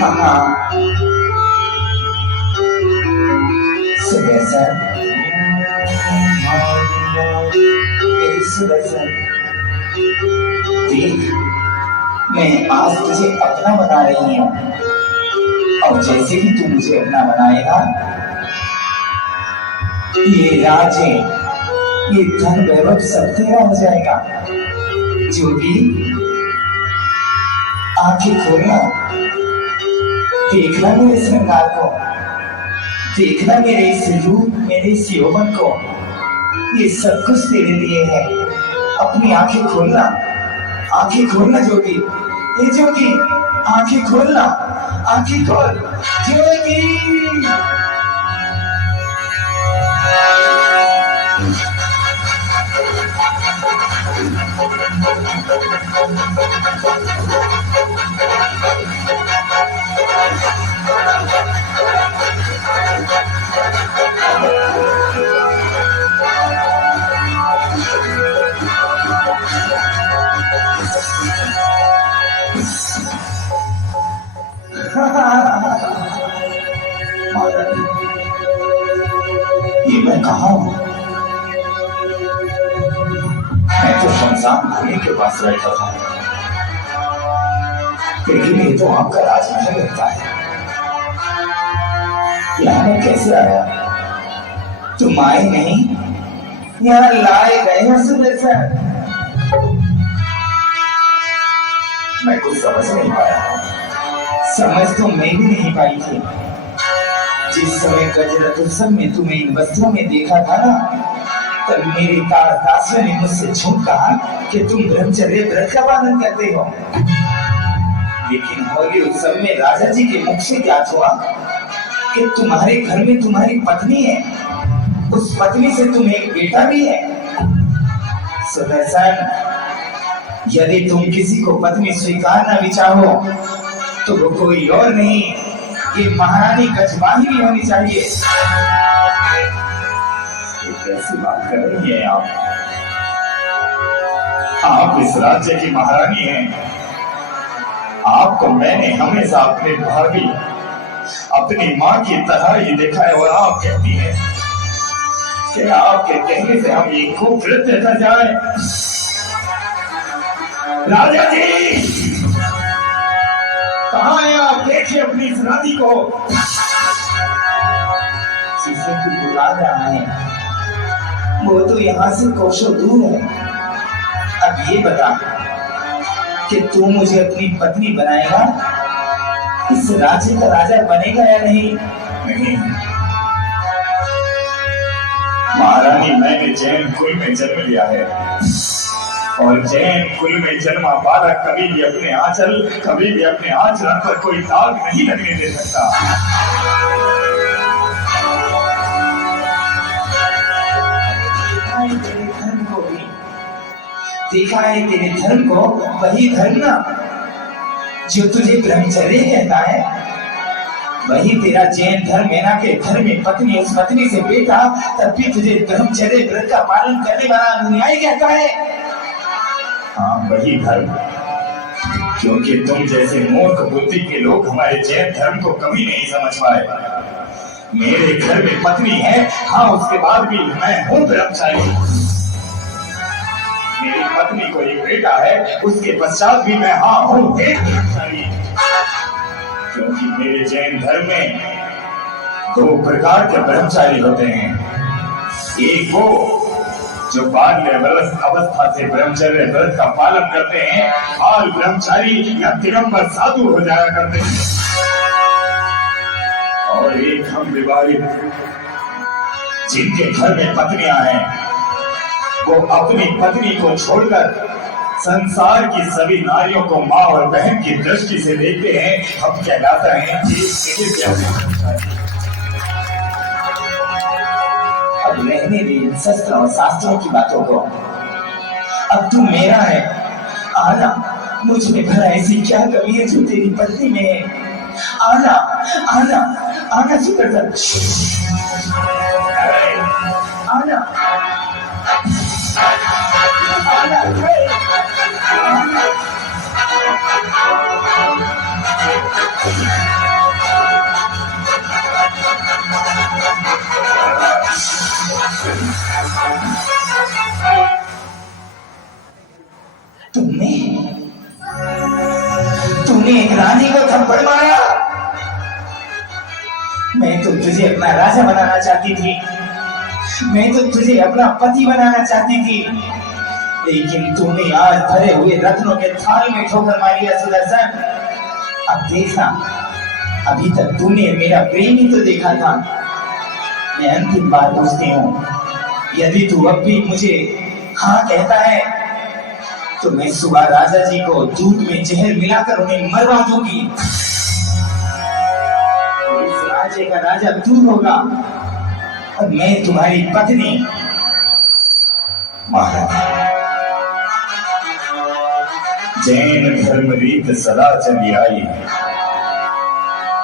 हाँ, सुदर्शन, सुदर्शन, देख, मैं आज तुझे अपना बना रही हूँ, और जैसे ही तू मुझे अपना बनाएगा, ये राज्य, ये धन वैभव सब तेरा हो जाएगा। जो भी आंखें खोलना, देखना मेरे श्रृंगार को, देखना मेरे इस रूप, मेरे इस यौवन को, ये सब कुछ तेरे लिए है। अपनी आंखें खोलना, आंखें खोलना ज्योति, ये ज्योति, आंखें खोलना, आंखें खोल ज्योति। ये मैं कहा हूं? मैं तो शमशान भूमि के पास बैठा था, लेकिन ये तो आपका राजमहल लगता है। यहाँ मैं कैसे आया? तुम आए नहीं, यहाँ लाए गए हो सुदर्शन। मैं कुछ समझ नहीं पाया, समझ तो मैं भी नहीं पाई थी। जिस समय गजरत उत्सव में तुम्हें इन वस्त्रों में देखा था ना, तब मेरे दासियों ने मुझसे झूठ कहा कि तुम ब्रह्मचर्य व्रत का पालन करते हो। लेकिन होली उत्सव में राजा जी के मुख से ज्ञात हुआ कि तुम्हारे घर में तुम्हारी पत्नी है, उस पत्नी से तुम्हें एक बेटा भी है। सुदर्शन, यदि तुम किसी को पत्नी स्वीकार न भी चाहो तो वो कोई और नहीं, ये महारानी गजबाही भी होनी चाहिए। कैसी बात कर रही हैं आप इस राज्य की महारानी हैं। आपको मैंने हमेशा अपने भाभी, अपनी माँ की तरह ही देखा है, और आप कहती हैं कि आपके कहने से हम ये खूब कृत्य कर जाए। राजा जी, कहाँ है आप? देखिए अपनी इस रानी को। शीशे की बुला रहा है, वो तो यहाँ से कोसों दूर है। अब ये बता कि तू मुझे अपनी पत्नी बनाएगा, इस राज्य का राजा बनेगा या नहीं? नहीं महारानी, मैंने जैन कुल में जन्म लिया है, और जैन कुल में जन्मा बालक कभी भी अपने आंचल, कभी भी अपने आचरण पर कोई दाग नहीं लगने दे सकता। तेरे धर्म को भी देखा है, तेरे धर्म को, वही धर्म ना जो तुझे ब्रह्मचर्य कहता है, वही तेरा जैन धर्म है ना, कि घर में पत्नी, उस पत्नी से बेटा, तब भी तुझे ब्रह्मचर्य व्रत का पालन करने वाला अनुयायी कहता है। हाँ, वही धर्म, क्योंकि तुम जैसे मूर्ख बुद्धि के लोग हमारे जैन धर्म को कभी नहीं समझ पाए। मेरे घर में पत्नी है, हाँ, उसके बाद भी मैं हूँ ब्रह्मचारी। मेरी पत्नी को एक बेटा है, उसके पश्चात भी मैं हाँ हूँ एक ब्रह्मचारी। क्योंकि मेरे जैन धर्म में दो प्रकार के ब्रह्मचारी होते हैं। एक वो जो बाल्य अवस्था से ब्रह्मचर्य व्रत का पालन करते हैं, बाल ब्रह्मचारी या दिगंबर साधु हो जाया करते हैं। और एक हम विवाहित, जिनके घर में पत्नियां हैं, वो अपनी पत्नी को छोड़कर संसार की सभी नारियों को माँ और बहन की दृष्टि से देखते हैं। हम कहलाते हैं अब रहने दे शस्त्र और शास्त्रों की बातों को, अब तू मेरा है। आना, मुझ में भला ऐसी क्या कमी है जो तेरी पत्नी में है? आना आना आना, सुदर्शन, आना आना। तूने एक रानी को थप्पड़ मारा। मैं तो तुझे अपना राजा बनाना चाहती थी, मैं तो तुझे अपना पति बनाना चाहती थी, लेकिन तूने आज भरे हुए रत्नों के थाल में ठोकर मारी है। सुदर्शन, अब देखना, अभी तक तूने मेरा प्रेम ही तो देखा था। मैं अंतिम बार पूछती हूँ, यदि तू अब भी मुझे हाँ कहता है तो मैं सुबह राजा जी को दूध में जहर मिलाकर उन्हें मरवा दूंगी। इस राज्य का राजा तू होगा और मैं तुम्हारी पत्नी। महाराज, जैन धर्म रीत सदा चली आई,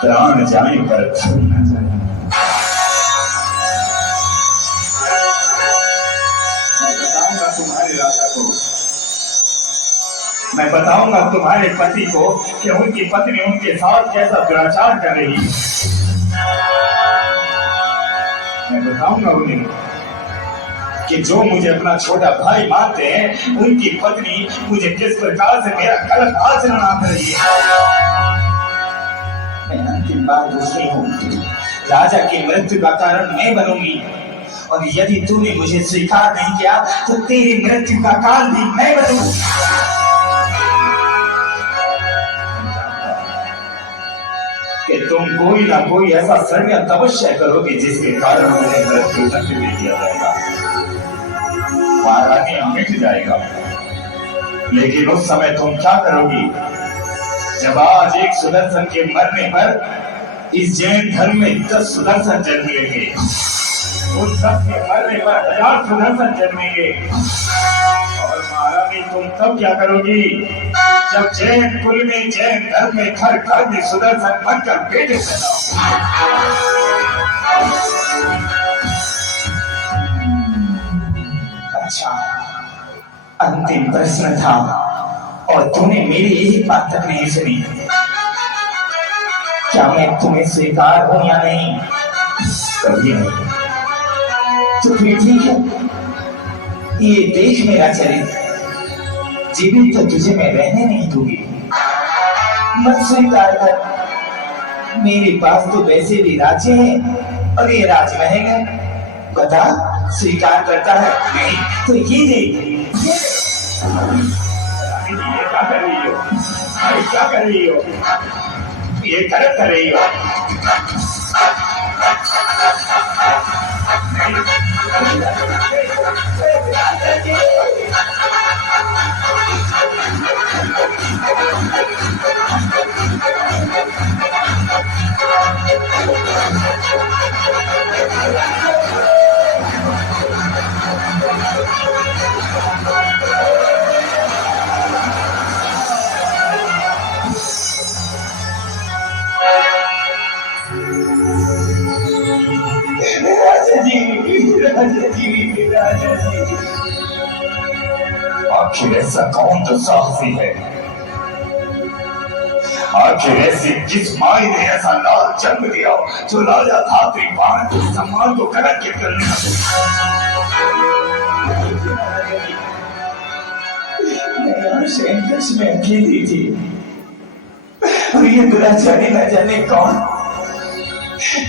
प्राण जाए पर धर्म न जाए। मैं बताऊंगा तुम्हारे राजा को, मैं बताऊंगा तुम्हारे पति को कि उनकी पत्नी उनके साथ कैसा दुराचार कर रही है। मैं बताऊंगा उन्हें कि जो मुझे अपना छोटा भाई मानते हैं, उनकी पत्नी मुझे किस प्रकार से मेरा गलत आचरण कर रही है। मैं अंतिम बार पूछती हूँ, राजा की मृत्यु का कारण मैं बनूंगी, और यदि तूने मुझे स्वीकार नहीं किया तो तेरी मृत्यु का कारण भी मैं बनूंगा। कि तुम कोई ना कोई ऐसा षड्यंत्र अवश्य करोगे जिसके कारण मुझे मृत्यु दंड दे दिया जाएगा, महारानी मिट जाएगा। लेकिन उस समय तुम क्या करोगी जब आज एक सुदर्शन के मरने पर इस जैन धर्म में 10 सुदर्शन जन्म लेंगे, उन सब के मरने पर 1000 सुदर्शन जन्मेंगे। और महारानी तुम तब क्या करोगी जब जैन कुल में, जैन धर्म में घर घर में सुदर्शन बनकर बेटे पैदा अच्छा, अंतिम प्रश्न था और तूने मेरी यही बात तक नहीं सुनी। क्या मैं तुम्हें स्वीकार हूं या नहीं? कभी नहीं। तो फिर ठीक है, ये देख मेरा चरित्र, जीवित तो तुझे मैं रहने नहीं दूंगी। मत स्वीकार कर, मेरे पास तो वैसे भी राज्य है और ये राजमहल है। बता, स्वीकार करता है? नहीं तो ये देख, ये क्या कर रही हो? अरे क्या कर रही हो? ये गलत कर रही हो। आखिर ऐसा कौन दुस्साहसी है? आखिर ऐसी किस माई ने ऐसा लाल जन्म दिया जो राजा था त्रिपाण के सम्मान को कलंकित करने में अकेली थी और ये दुराचारी न जाने कौन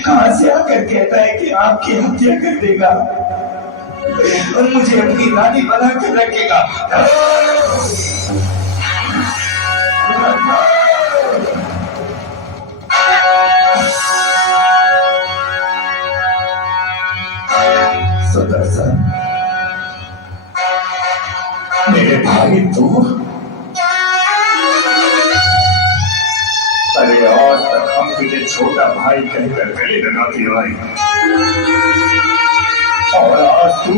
कहां से आकर कहता है कि आपकी हत्या कर देगा और मुझे अपनी रानी बना कर रखेगा। सुदर्शन, मेरे भाई तू, अरे आज तक हम तुझे छोटा भाई कहकर गले लगाती आई और आज तू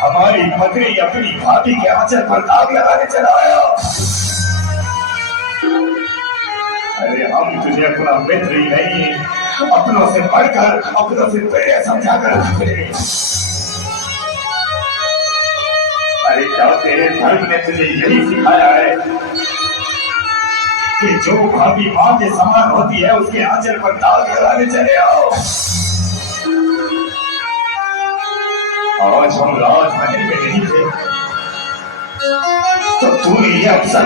हमारी पत्नी अपनी भाभी के आंचल पर दाग लगाने चला आया। अरे हम तुझे अपना मित्र ही नहीं, अपनों से बढ़कर, अपनों से पहले समझा कर रखते। अरे क्या तेरे धर्म ने तुझे यही सिखाया है कि जो भाभी मां के समान होती है उसके आंचल पर दाग लगाने चले आओ? आज हम राजमहल में नहीं थे तो तूने ये अवसर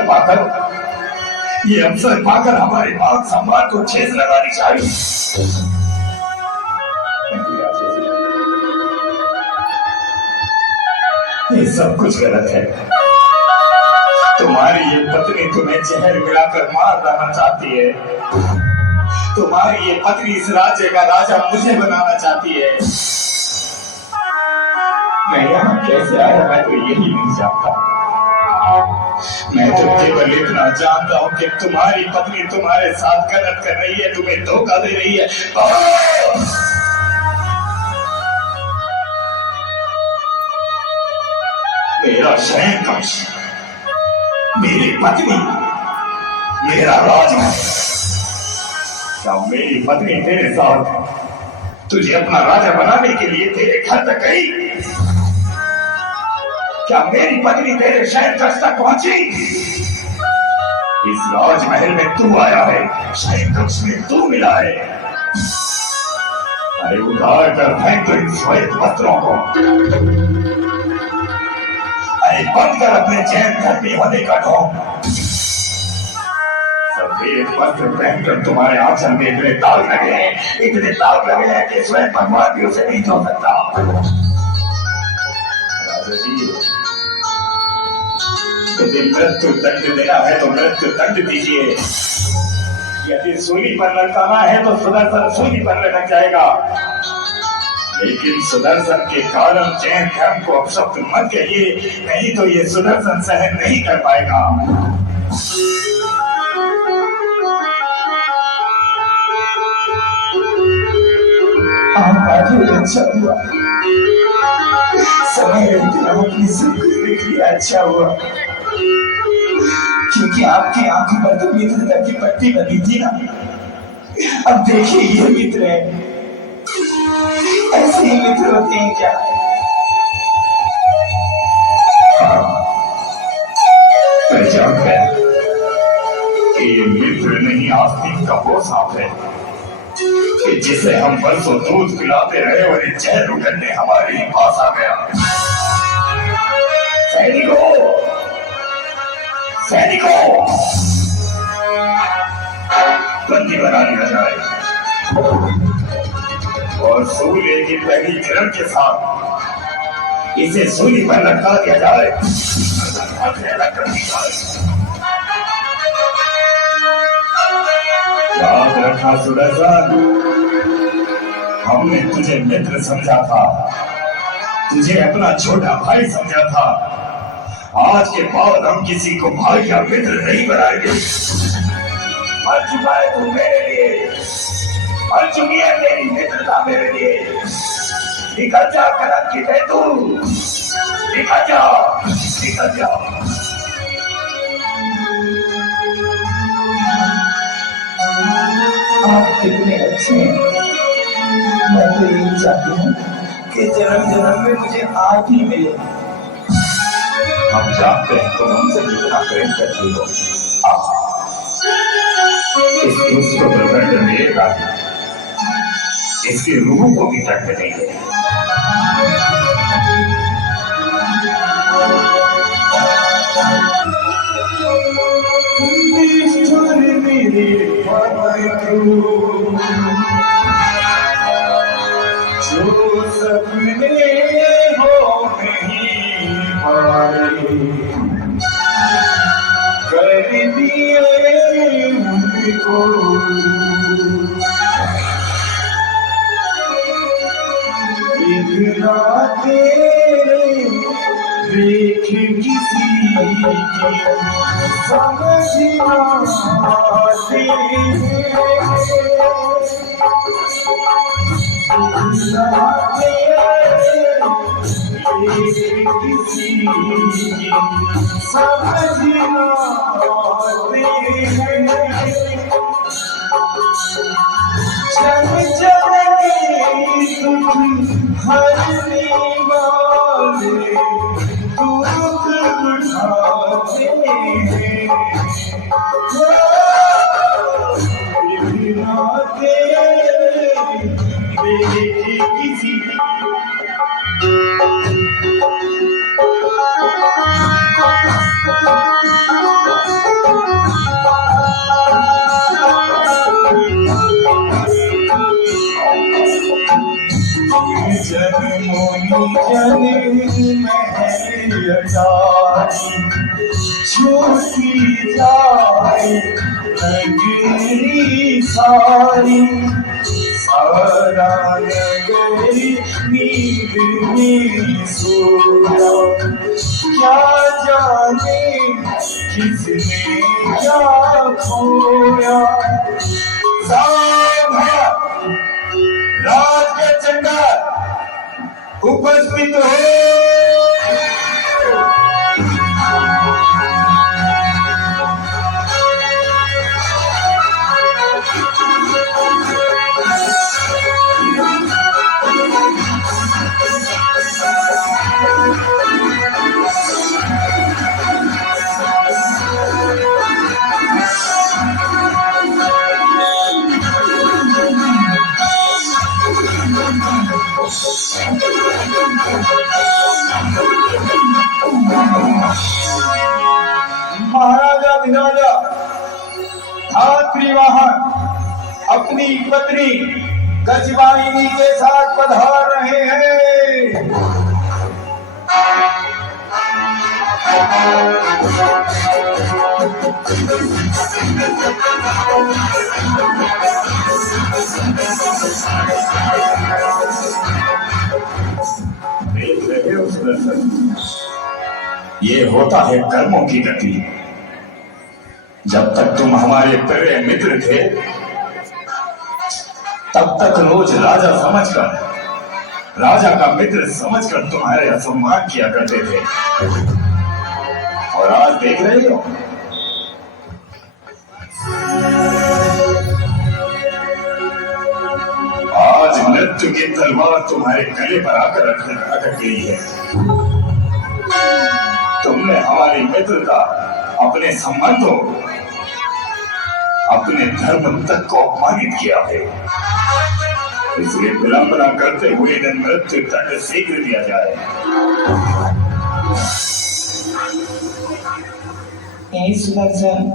पाकर हमारे मान सम्मान को ठेस लगानी चाहिए। ये सब कुछ गलत है। तुम्हारी ये पत्नी तुम्हें जहर मिलाकर मार डालना चाहती है। तुम्हारी ये पत्नी इस राज्य का राजा मुझे बनाना चाहती है। मैं यहाँ कैसे आया मैं तो यही नहीं जानता। मैं तो केवल इतना जानता हूँ कि तुम्हारी पत्नी तुम्हारे साथ गलत कर रही है, तुम्हें धोखा दे रही है। मेरा शयन कक्ष, मेरी पत्नी, मेरा राजमहल, क्या मेरी पत्नी तेरे साथ तुझे अपना राजा बनाने के लिए तेरे घर तक गई? क्या मेरी पत्नी तेरे शहर कक्ष तक पहुंची? इस राजमहल में तू आया है, शहर कक्ष में तू मिला है। अरे उतार कर फेंक दो इन श्वेत वस्त्रों को। अरे बंद कर अपने जैन धर्मी होने का ढोंग। सफेद वस्त्र पहनकर तुम्हारे आंचल में इतने दाग लगे हैं, इतने दाग लगे हैं कि स्वयं भगवान भी उसे नहीं धो सकता। राजा जी, यदि मृत्यु दंड देना है तो मृत्यु दंड दीजिए, यदि सूली पर लटकाना है तो सुदर्शन सूली पर लटक जाएगा, लेकिन सुदर्शन के कारण जैन धर्म को अपशब्द मत कहिए, नहीं तो ये सुदर्शन सहन नहीं कर पाएगा। आप आगे अच्छा हुआ, समय रहते हम अपनी सब कुछ देख लिया, अच्छा हुआ, क्योंकि आपकी आंखों पर तो मित्रता की पट्टी बनी थी ना। अब देखिए ये मित्र है, ऐसे ही मित्र होते हैं क्या? पहचान है कि ये मित्र नहीं, आस्तीक का वो सांप है कि जिसे हम बरसों दूध पिलाते रहे और ये जहर उगलने हमारे ही पास आ गया। सैनिकों, सैनिकों, बंदी बना लिया जाए और सूर्य की पहली किरण के साथ इसे सूली पर लटका दिया जाए, अलग कर दी जाए। याद रखा सुदर्शन, हमने तुझे मित्र समझा था, तुझे अपना छोटा भाई समझा था। आज के बाद हम किसी को भाई या मित्र नहीं बनाएंगे। मर चुका है तू मेरे लिए, मर चुकी है तेरी मित्रता मेरे लिए। निकल जा कलंकित है तू, निकल जा, निकल जा। आप कितने अच्छे हैं। मैं तो यही चाहती हूँ कि जन्म जन्म में मुझे आप ही मिले। हम जानते हैं तुम हमसे कितना प्रेम करती हो। इस दुष्ट को प्रदंड मिलेगा, इसकी रूह को भी दंड देंगे। जो सपने हो नहीं पाए, कर दिए उनको। इतना तेरे देख किसी की समझना आते किसी की समझना चल चल के दुख हरने वाले दुख उठाते हैं। किसी छूटी जाए नगरी सारी, सारा नगरी नींद में सोया। क्या जाने किसने क्या खोया। राज के चंदा उपस्थित हो। महाराजा विराजा धात्रीवाहन अपनी पत्नी गजवाहिनी के साथ पधार रहे हैं। ये होता है कर्मों की गति। जब तक तुम हमारे प्रिय मित्र थे तब तक रोज राजा समझकर, राजा का मित्र समझकर तुम्हारे असम्मान किया करते थे। और आज देख रहे हो, आज मृत्यु की तलवार तुम्हारे गले पर आकर अटक गई है। तुमने हमारी मित्रता, अपने संबंधों, अपने धर्म तक को अपमानित किया है। इसलिए विलंबना करते हुए इन्हें मृत्यु दंड शीघ्र दिया जाए। सुदर्शन,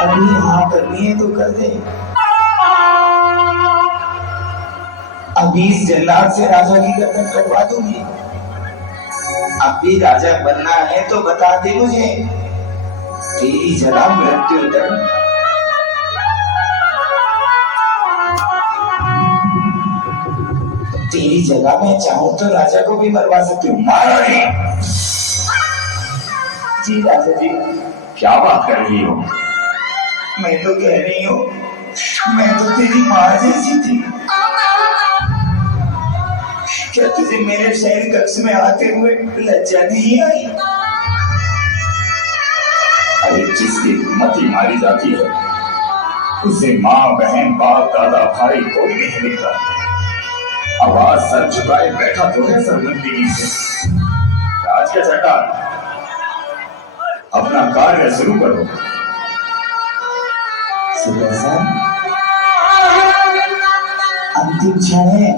अभी हाँ करनी है तो कर दे। अभी इस जल्लाद से राजा की गर्दन कटवा दूंगी। अब भी राजा बनना है तो बता दे मुझे, तेरी जगह मृत्यु दंड। तेरी जगह मैं चाहूं तो राजा को भी मरवा सकती हूँ। महारानी, जी राजा जी। क्या बात कर रही हो? मैं तो कह रही हूँ, मैं तो तेरी माँ जैसी थी। क्या तुझे मेरे शयन कक्ष में आते हुए लज्जा नहीं आई? अरे जिसकी मति मारी जाती है उसे माँ, बहन, बाप, दादा, भाई कोई नहीं मिलता। अब आज सर झुकाए बैठा तो है सर्वनंदिनी से। राज का चट्टा, अपना कार्य शुरू करो। सुदर्शन, अंतिम क्षण है,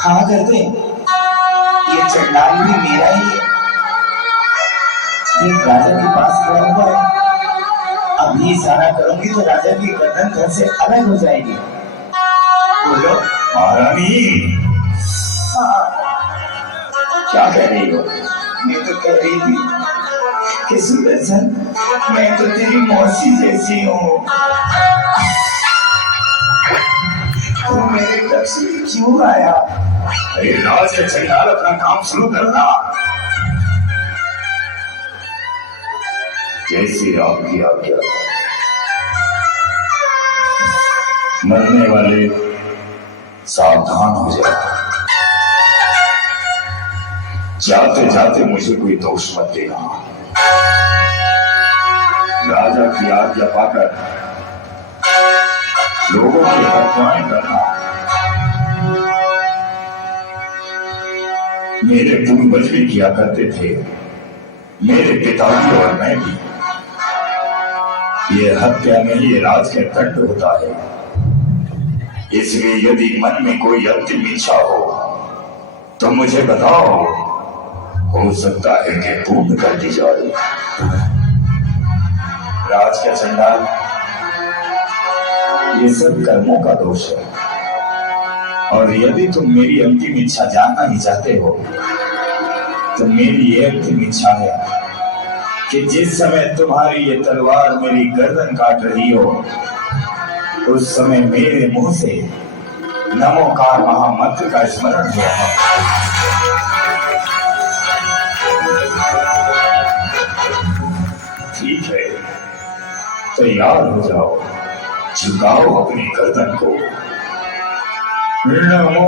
हाँ कर दे। ये चंडाल भी मेरा ही है। एक राजा के पास खड़ा हुआ है। अभी इशारा करूंगी तो राजा की गर्दन घर से अलग हो जाएगी। बोलो महारानी। हाँ। क्या कह रही हो? मैं तो कह रही थी कि सुदर्शन, मैं तो तेरी मौसी जैसी हूँ। तू मेरे कक्ष में क्यों आया? अरे राज के चंडाल, अपना काम शुरू करना। जैसी आपकी आज्ञा। मरने वाले सावधान हो जाओ। जाते जाते मुझे कोई दोष मत देना। राजा की आज्ञा पाकर लोगों की हत्याएं करना मेरे पूर्वज भी किया करते थे, मेरे पिताजी और मैं भी। ये हत्या नहीं, ये राज के दंड होता है। इसलिए यदि मन में कोई अंतिम इच्छा हो तो मुझे बताओ, हो सकता है कि पूर्ण कर दी जाए। राज का चंडाल, ये सब कर्मों का दोष है। और यदि तुम मेरी अंतिम इच्छा जानना ही चाहते हो तो मेरी ये अंतिम इच्छा है कि जिस समय तुम्हारी ये तलवार मेरी गर्दन काट रही हो उस समय मेरे मुंह से नमोकार महामंत्र का स्मरण हुआ। ठीक है, तैयार हो जाओ, झुकाओ अपनी गर्दन को। नमो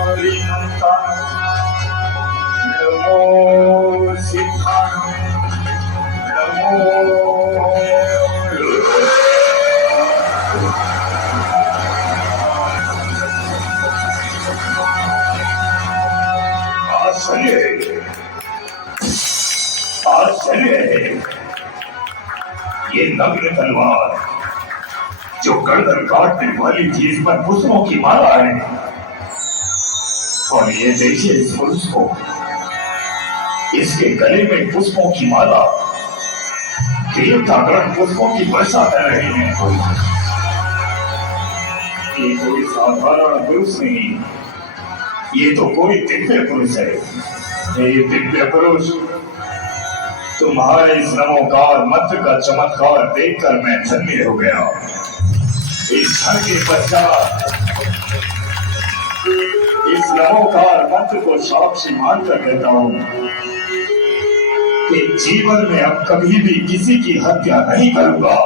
हरिहंता, नमो सिद्धांत, नमो ये नग्न तलवार जो गर्दन काटने वाली थी, इस पर पुष्पों की माला है। और ये देखिए इस पुरुष को, इसके गले में पुष्पों की माला, देवतागण पुष्पों की वर्षा कर रहे हैं। ये कोई साधारण पुरुष नहीं, ये तो कोई दिव्य पुरुष है। ये दिव्य पुरुष तुम्हारे इस नमोकार मंत्र का चमत्कार देखकर मैं धन्य हो गया। इस क्षण के पश्चात इस नमोकार मंत्र को साक्षी मानकर कहता हूं कि जीवन में अब कभी भी किसी की हत्या नहीं करूंगा,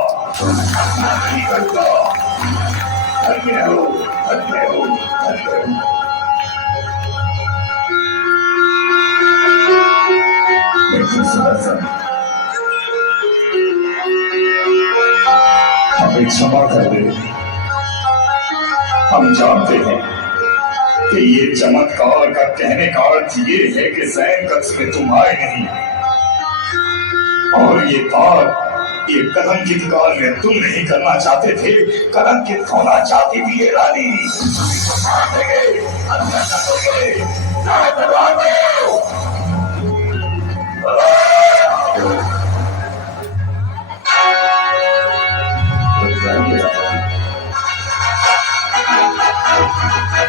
नहीं करूंगा। धन्य हो, धन्य हो, धन्य हो। लेकिन सुदर्शन, हमें क्षमा कर दे। हम जानते हैं कि ये चमत्कार का कहने का अर्थ ये है कि शयन कक्ष में तुम आए नहीं, और ये बात ये कलंकित कार्य तुम नहीं करना चाहते थे, कलंकित होना चाहती थी ये रानी।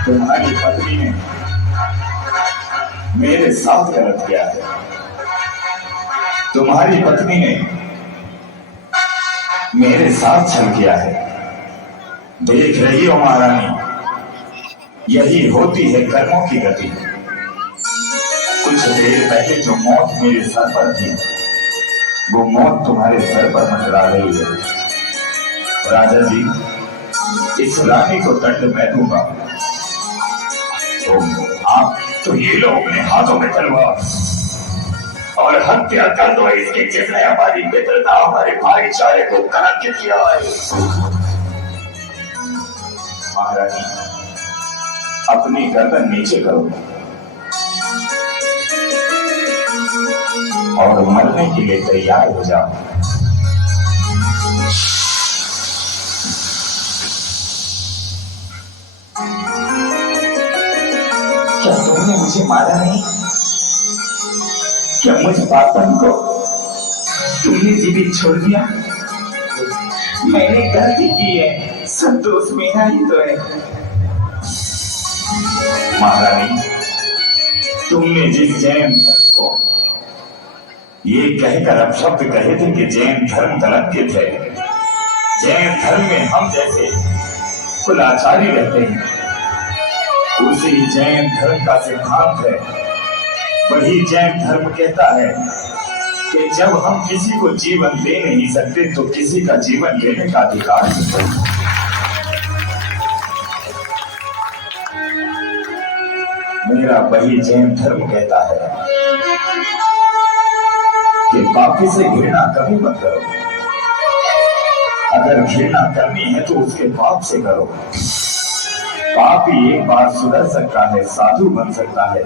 तुम्हारी पत्नी ने मेरे साथ गलत किया है। तुम्हारी पत्नी ने मेरे साथ छल किया है। देख रही हो महारानी, यही होती है कर्मों की गति। कुछ देर पहले जो मौत मेरे सर पर थी, वो मौत तुम्हारे सर पर मंडरा रही है। राजा जी, इस रानी को दंड मैं दूंगा। तो आप तो ये लोग अपने हाथों में तलवार और हत्या कर दो इसके, जिसने हमारी मित्रता, हमारे भाईचारे को कलंकित किया है। महारानी, अपनी गर्दन नीचे करो और मरने के लिए तैयार हो जाओ। क्या तुमने मुझे मारा नहीं? क्या मुझ पापन को तुमने जीवित छोड़ दिया? मैंने गलती की है, संतोष मेरा ही तो है। महारानी, तुमने जिस जैन को ये कहकर अपशब्द कहे थे कि जैन धर्म कलंकित है, जैन धर्म में हम जैसे कुलाचारी रहते हैं, उसी जैन धर्म का सिद्धांत है। वही जैन धर्म कहता है कि जब हम किसी को जीवन दे नहीं सकते तो किसी का जीवन लेने का अधिकार नहीं। मेरा वही जैन धर्म कहता है कि पापी से घृणा कभी मत करो। अगर घृणा करनी है तो उसके पाप से करो। पापी एक बार सुधर सकता है, साधु बन सकता है,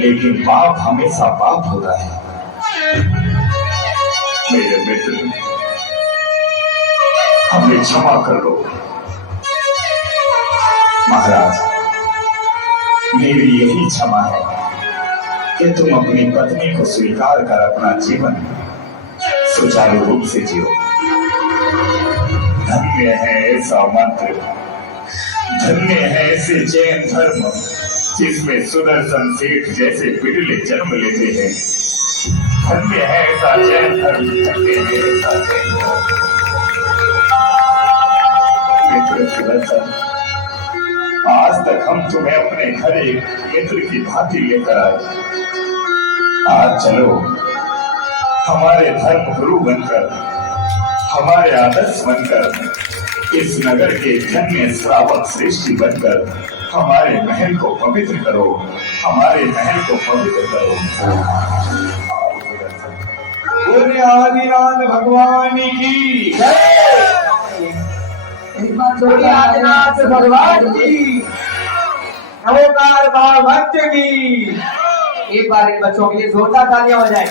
लेकिन पाप हमेशा पाप होता है। मेरे मित्र, हमें क्षमा कर लो। महाराज, मेरी यही क्षमा है कि तुम अपनी पत्नी को स्वीकार कर अपना जीवन सुचारू रूप से जियो। धन्य है ऐसा मंत्र, धन्य है ऐसे जैन धर्म जिसमें सुदर्शन सेठ जैसे बिरले जन्म लेते हैं। धन्य है ऐसा जैन धर्म, धन्य है ऐसा जैन धर्म। मित्र सुदर्शन, आज तक हम तुम्हें अपने घर एक मित्र की भांति लेकर आए। आज चलो हमारे धर्म गुरु बनकर, हमारे आदर्श बनकर, इस नगर के धन्य श्रावक श्रेष्ठी बनकर हमारे महल को पवित्र करो, हमारे महल को पवित्र करो। बोले आदिनाथ भगवान की जय। आदिनाथ भगवान की, नमोकार भागवत की। एक बार इन बच्चों के लिए जोरदार तालियां हो जाए।